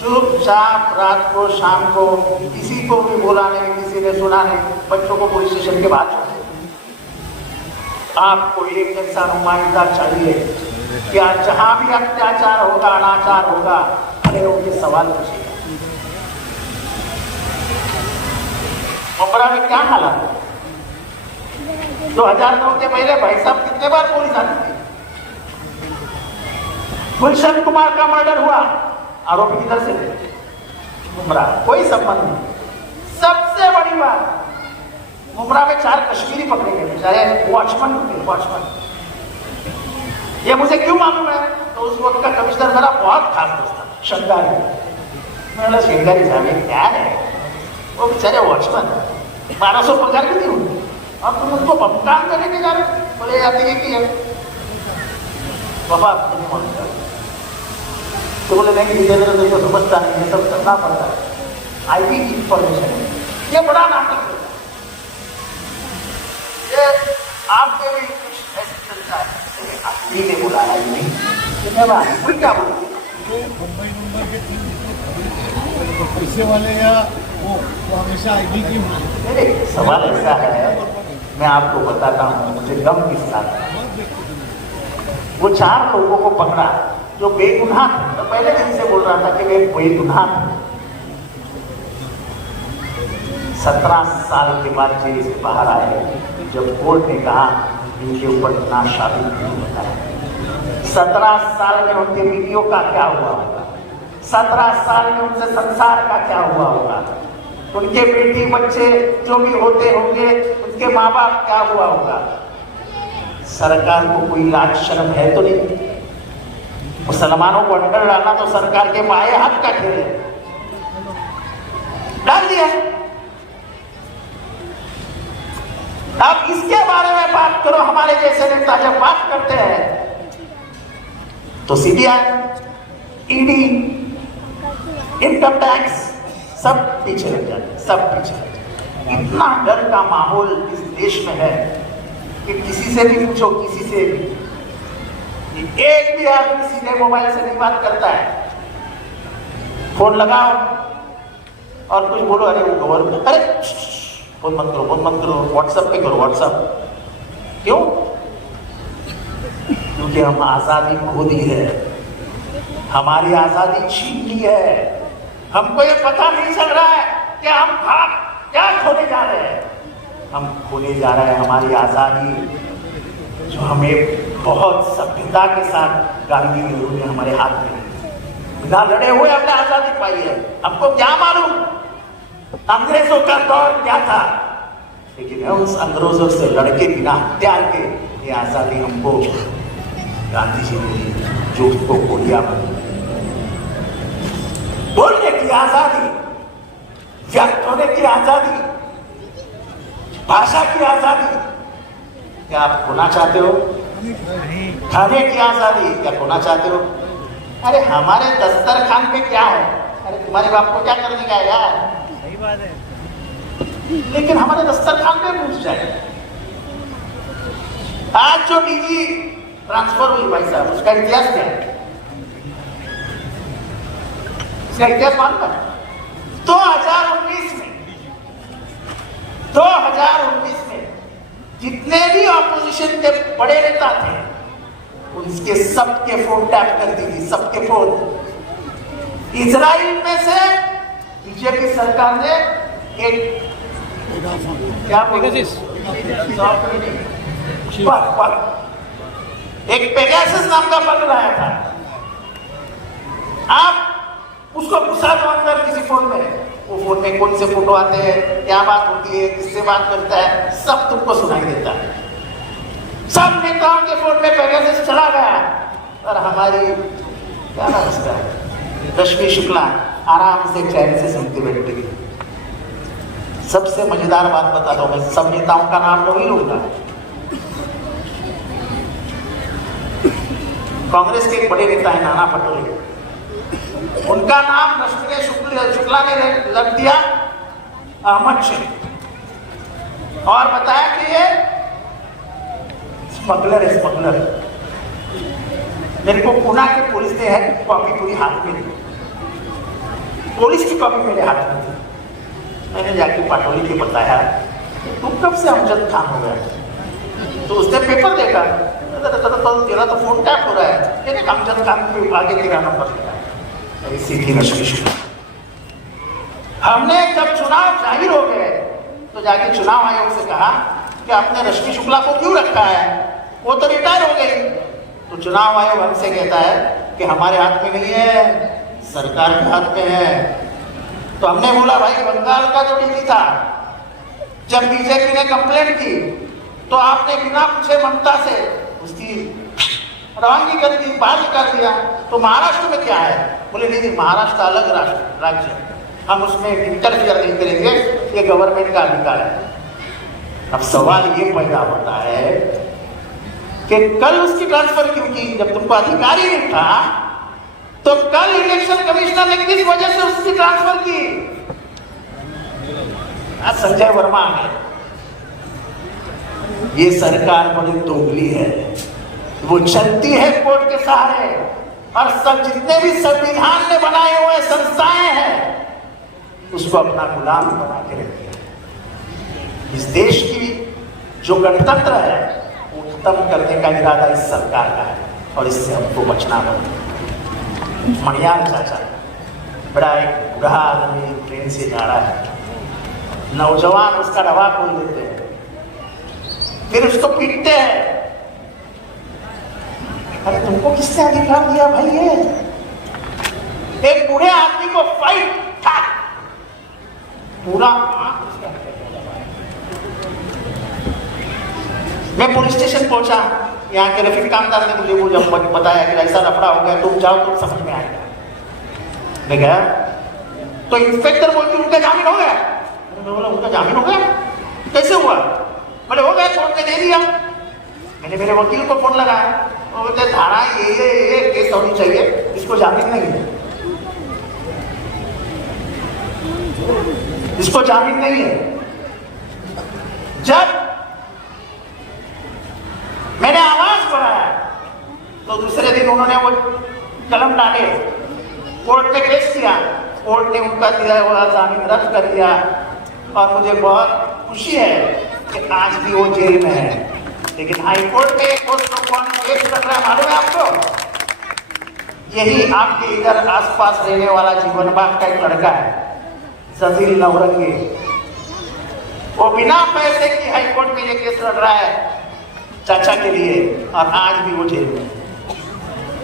चुपचाप रात को शाम को किसी को भी बोला नहीं, किसी ने सुना नहीं, बच्चों को पुलिस स्टेशन के बाद छोड़। आपको एक ऐसा नुमाइंदा चाहिए क्या जहां भी अत्याचार होगा अनाचार होगा खड़े होकर सवाल पूछेगा। मुमरा में क्या हालात है? 2009 के पहले भाई साहब कितने बार पुलिस आती थी? गुलशन कुमार का मर्डर हुआ, आरोपी किधर से? मुमरा, कोई संबंध नहीं। सबसे बड़ी बात, मुमरा में 4 कश्मीरी पकड़े गए बेचारे वॉचमैन। ये मुझे क्यों मालूम है? तो उस वक्त का कमिश्नर मेरा बहुत खास दोस्त था, शंगारी। मैंने शंगारी साहब क्या है, वो बेचारे वॉचमैन 1200 पगार भी नहीं होती और तुम उनको काम करने के जा रहे हो? बोले जाते हैं कि बाबा आपको नहीं मालूम। तो बोले नहीं विजेंद्र तो ये समझता नहीं, ये सब करना पड़ता है, आईपी की इंफॉर्मेशन है। ये बड़ा नाटक है, ये आपके भी कुछ ऐसे चलता है। ठीक है बुलाया नहीं, क्या बोलते पैसे वाले या वो हमेशा आईडी की। सवाल ऐसा है, मैं आपको बताता हूँ, मुझे गम किस साथ है। वो 4 लोगों को पकड़ा जो बेगुनाह थे, तो पहले दिन से बोल रहा था कि वे बेगुनाह थे। 17 साल के बाद जेल से बाहर आए जब कोर्ट ने कहा इनके ऊपर गुनाह साबित नहीं होता है। 17 साल में उनके बीवियों का क्या हुआ होगा? 17 साल में उनसे संसार का क्या हुआ होगा? उनके बेटी बच्चे जो भी होते होंगे उनके माँ बाप क्या हुआ होगा? सरकार को कोई लाज शर्म है तो नहीं? मुसलमानों को अंडर डालना तो सरकार के बाएं हाथ का खेल है, डाल दिया। अब इसके बारे में बात करो, हमारे जैसे नेता जब बात करते हैं तो सीबीआई, ईडी, इनकम टैक्स सब पीछे लग जाते, सब पीछे लग जाते। इतना डर का माहौल इस देश में है कि किसी से भी पूछो, किसी से भी, एक भी आदमी सीधे मोबाइल से नहीं बात करता है। फोन लगाओ और कुछ बोलो, अरे वो गवर्नमेंट, अरे फोन मत करो, व्हाट्सएप पे करो, व्हाट्सएप। क्यों? क्योंकि हम आजादी खो दी है, हमारी आजादी छीन ली है। हमको ये पता नहीं चल रहा है कि हम क्या खोने जा रहे हैं। हम खोने जा रहे हैं हमारी आजादी, जो हमें बहुत सभ्यता के साथ गांधी नेहरू ने हमारे हाथ में बिना लड़े हुए हमने आजादी पाई है। हमको क्या मालूम अंग्रेजों का दौर क्या था, लेकिन उस अंग्रेजों से लड़के बिना हथियार के ये आजादी हमको गांधी जी ने दी, जो उसको गोलियां बनी। बोलने की आजादी, व्यक्त होने की आजादी, भाषा की आजादी, क्या आप खोना चाहते हो? खाने की आजादी क्या खोना चाहते हो? अरे हमारे दस्तरखान पे क्या है? अरे तुम्हारे बाप को क्या करने का है यार? सही बात है। लेकिन हमारे दस्तरखान पे पूछ जाए। आज जो डीजी ट्रांसफर हुई भाई साहब, उसका इतिहास क्या है? उसका इतिहास मालूम है? 2019 में जितने भी ऑपोजिशन के बड़े नेता थे, उनके सबके फोन टैप कर दी थी, सबके फोन। इजराइल में से बीजेपी सरकार ने एक क्या एक पेगासस नाम का पग लाया था। आप उसको घुसा दो अंदर किसी फोन में, वो फोन में कौन से फोटो आते हैं, क्या बात होती है, किससे बात करता है, सब तुमको सुनाई देता है। सब नेताओं के फोन में पेगासस चला गया और हमारी क्या नाम उसका रश्मि शुक्ला आराम से चैन से सुनती बैठती थी। सबसे मजेदार बात बता दो, मैं सब नेताओं का नाम तो नहीं लूंगा। कांग्रेस के एक बड़े नेता है नाना पटोले, उनका नाम रश्मि शुक्ला ने रख दिया अहमद शेख और बताया कि ये स्मगलर है, स्मगलर। मेरे को पुणे के पुलिस ने है कॉपी पूरी हाथ में दी, पुलिस की कॉपी मेरे हाथ में थी। मैंने जाके पटोली को बताया तुम कब से अमजद खान हो गया? तो उसने पेपर देखा, तेरा तो फोन टैप हो रहा है, अमजद खान के आगे तेरा नंबर लिखा है। ऐसी थी रश्मि शुक्ला। हमने जब चुनाव जाहिर हो गए तो जाके चुनाव आयोग से कहा कि आपने रश्मि शुक्ला को क्यों रखा है, वो तो रिटायर हो गई। तो चुनाव आयोग हमसे कहता है कि हमारे हाथ में नहीं है, सरकार के हाथ में है। तो हमने बोला भाई बंगाल का जो डीजी था, जब बीजेपी ने कंप्लेंट की तो आपने बिना पूछे ममता से उसकी रवानगी कर दी, बाहर कर दिया। तो महाराष्ट्र में क्या है? बोले नहीं, महाराष्ट्र अलग राज्य है, हम उसमें इंटरफियर नहीं करेंगे, ये गवर्नमेंट का अधिकार है। अब सवाल ये पैदा होता है कि कल उसकी ट्रांसफर क्यों की? जब तुमको अधिकार ही नहीं था तो कल इलेक्शन कमिश्नर ने किस वजह से उसकी ट्रांसफर की? संजय वर्मा है। ये सरकार बड़ी दोगली है, वो चलती है कोर्ट के सहारे और सब जितने भी संविधान ने बनाए हुए संस्थाएं हैं उसको अपना गुलाम बना के रखी है। इस देश की जो गणतंत्र है वो खत्म करने का इरादा इस सरकार का है और इससे हमको बचना पड़ेगा। मणियाल चाचा, बड़ा एक बूढ़ा आदमी ट्रेन से जा रहा है, नौजवान उसका डब्बा खोल देते हैं, फिर उसको पीटते हैं। अरे तुमको किसने अधिकार दिया भाई? ये एक बूढ़े आदमी को फाइट था पूरा। मैं पुलिस स्टेशन पहुंचा, यहाँ के रफीक कामदार ने मुझे वो जब बताया कि ऐसा लफड़ा हो गया, तुम जाओ तुम समझ में आएगा। मैं गया तो इंस्पेक्टर बोलती उनका जामीन हो गया। मैं बोला उनका जामीन हो गया? कैसे हुआ? बोले हो गया, कोर्ट ने दे दिया। मैंने मेरे वकील को फोन लगाया, वो बोलते धारा ये केस होनी चाहिए, इसको जामीन नहीं है, इसको जामीन नहीं है। जब मैंने आवाज बढ़ाया तो दूसरे दिन उन्होंने वो कलम डाले, कोर्ट में केस किया, कोर्ट ने उनका दिया हुआ जामीन रद्द कर दिया और मुझे बहुत खुशी है कि आज भी वो जेल में है। लेकिन हाई कोर्ट में एक केस लग रहा है, मालूम है आपको? यही आपके इधर आसपास रहने वाला जीवन बाग का एक लड़का है, जजील नवरंगी। वो बिना पैसे की हाई कोर्ट में ये केस लड़ रहा है चाचा के लिए और आज भी वो जेल में।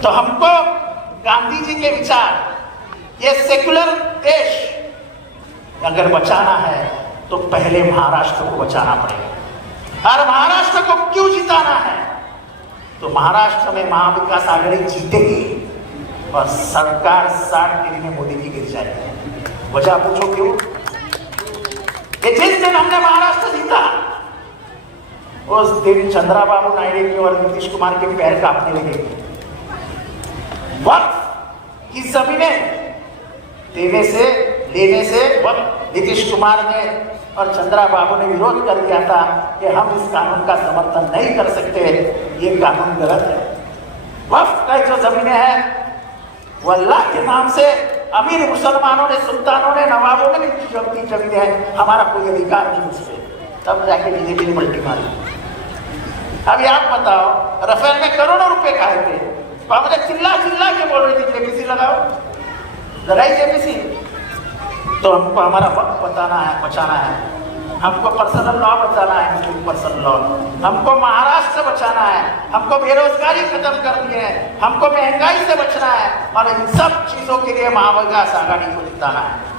तो हमको गांधी जी के विचार, ये सेकुलर देश अगर बचाना है तो पहले महाराष्ट्र को बचाना पड़ेगा। और महाराष्ट्र को क्यों जिताना है? तो महाराष्ट्र में महाविकास आघाड़ी जीतेगी और सरकार 60 दिन में मोदी जी गिर जाएगी। वजह पूछो क्यों? जिस दिन हमने महाराष्ट्र जीता उस दिन चंद्रबाबू नायडू की और नीतीश कुमार के पैर कांपने लगे। वक्फ की जमीनें देने से लेने से नीतीश कुमार ने और चंद्रा बाबू ने विरोध कर दिया था कि हम इस कानून का समर्थन नहीं कर सकते, ये कानून गलत है। वक्फ का जो जमीनें हैं वो अल्लाह के नाम से अमीर मुसलमानों ने, सुल्तानों ने, नवाबों ने भी जमीनें हैं, हमारा कोई अधिकार नहीं उससे। तब जाके बीजेपी ने पलटी मारी। अभी आप बताओ, राफेल में करोड़ों रुपए खाए थे, कांग्रेस चिल्ला चिल्ला के बोल रही थी जेपीसी लगाओ, लड़ाई जेपीसी। तो हमको हमारा वक्त बचाना है, हमको पर्सनल लॉ बचाना है, मुस्लिम पर्सनल लॉ, हमको महाराष्ट्र से बचाना है, हमको बेरोजगारी खत्म करनी है, हमको महंगाई से बचना है और इन सब चीजों के लिए महाविकास आघाड़ी को जिताना है।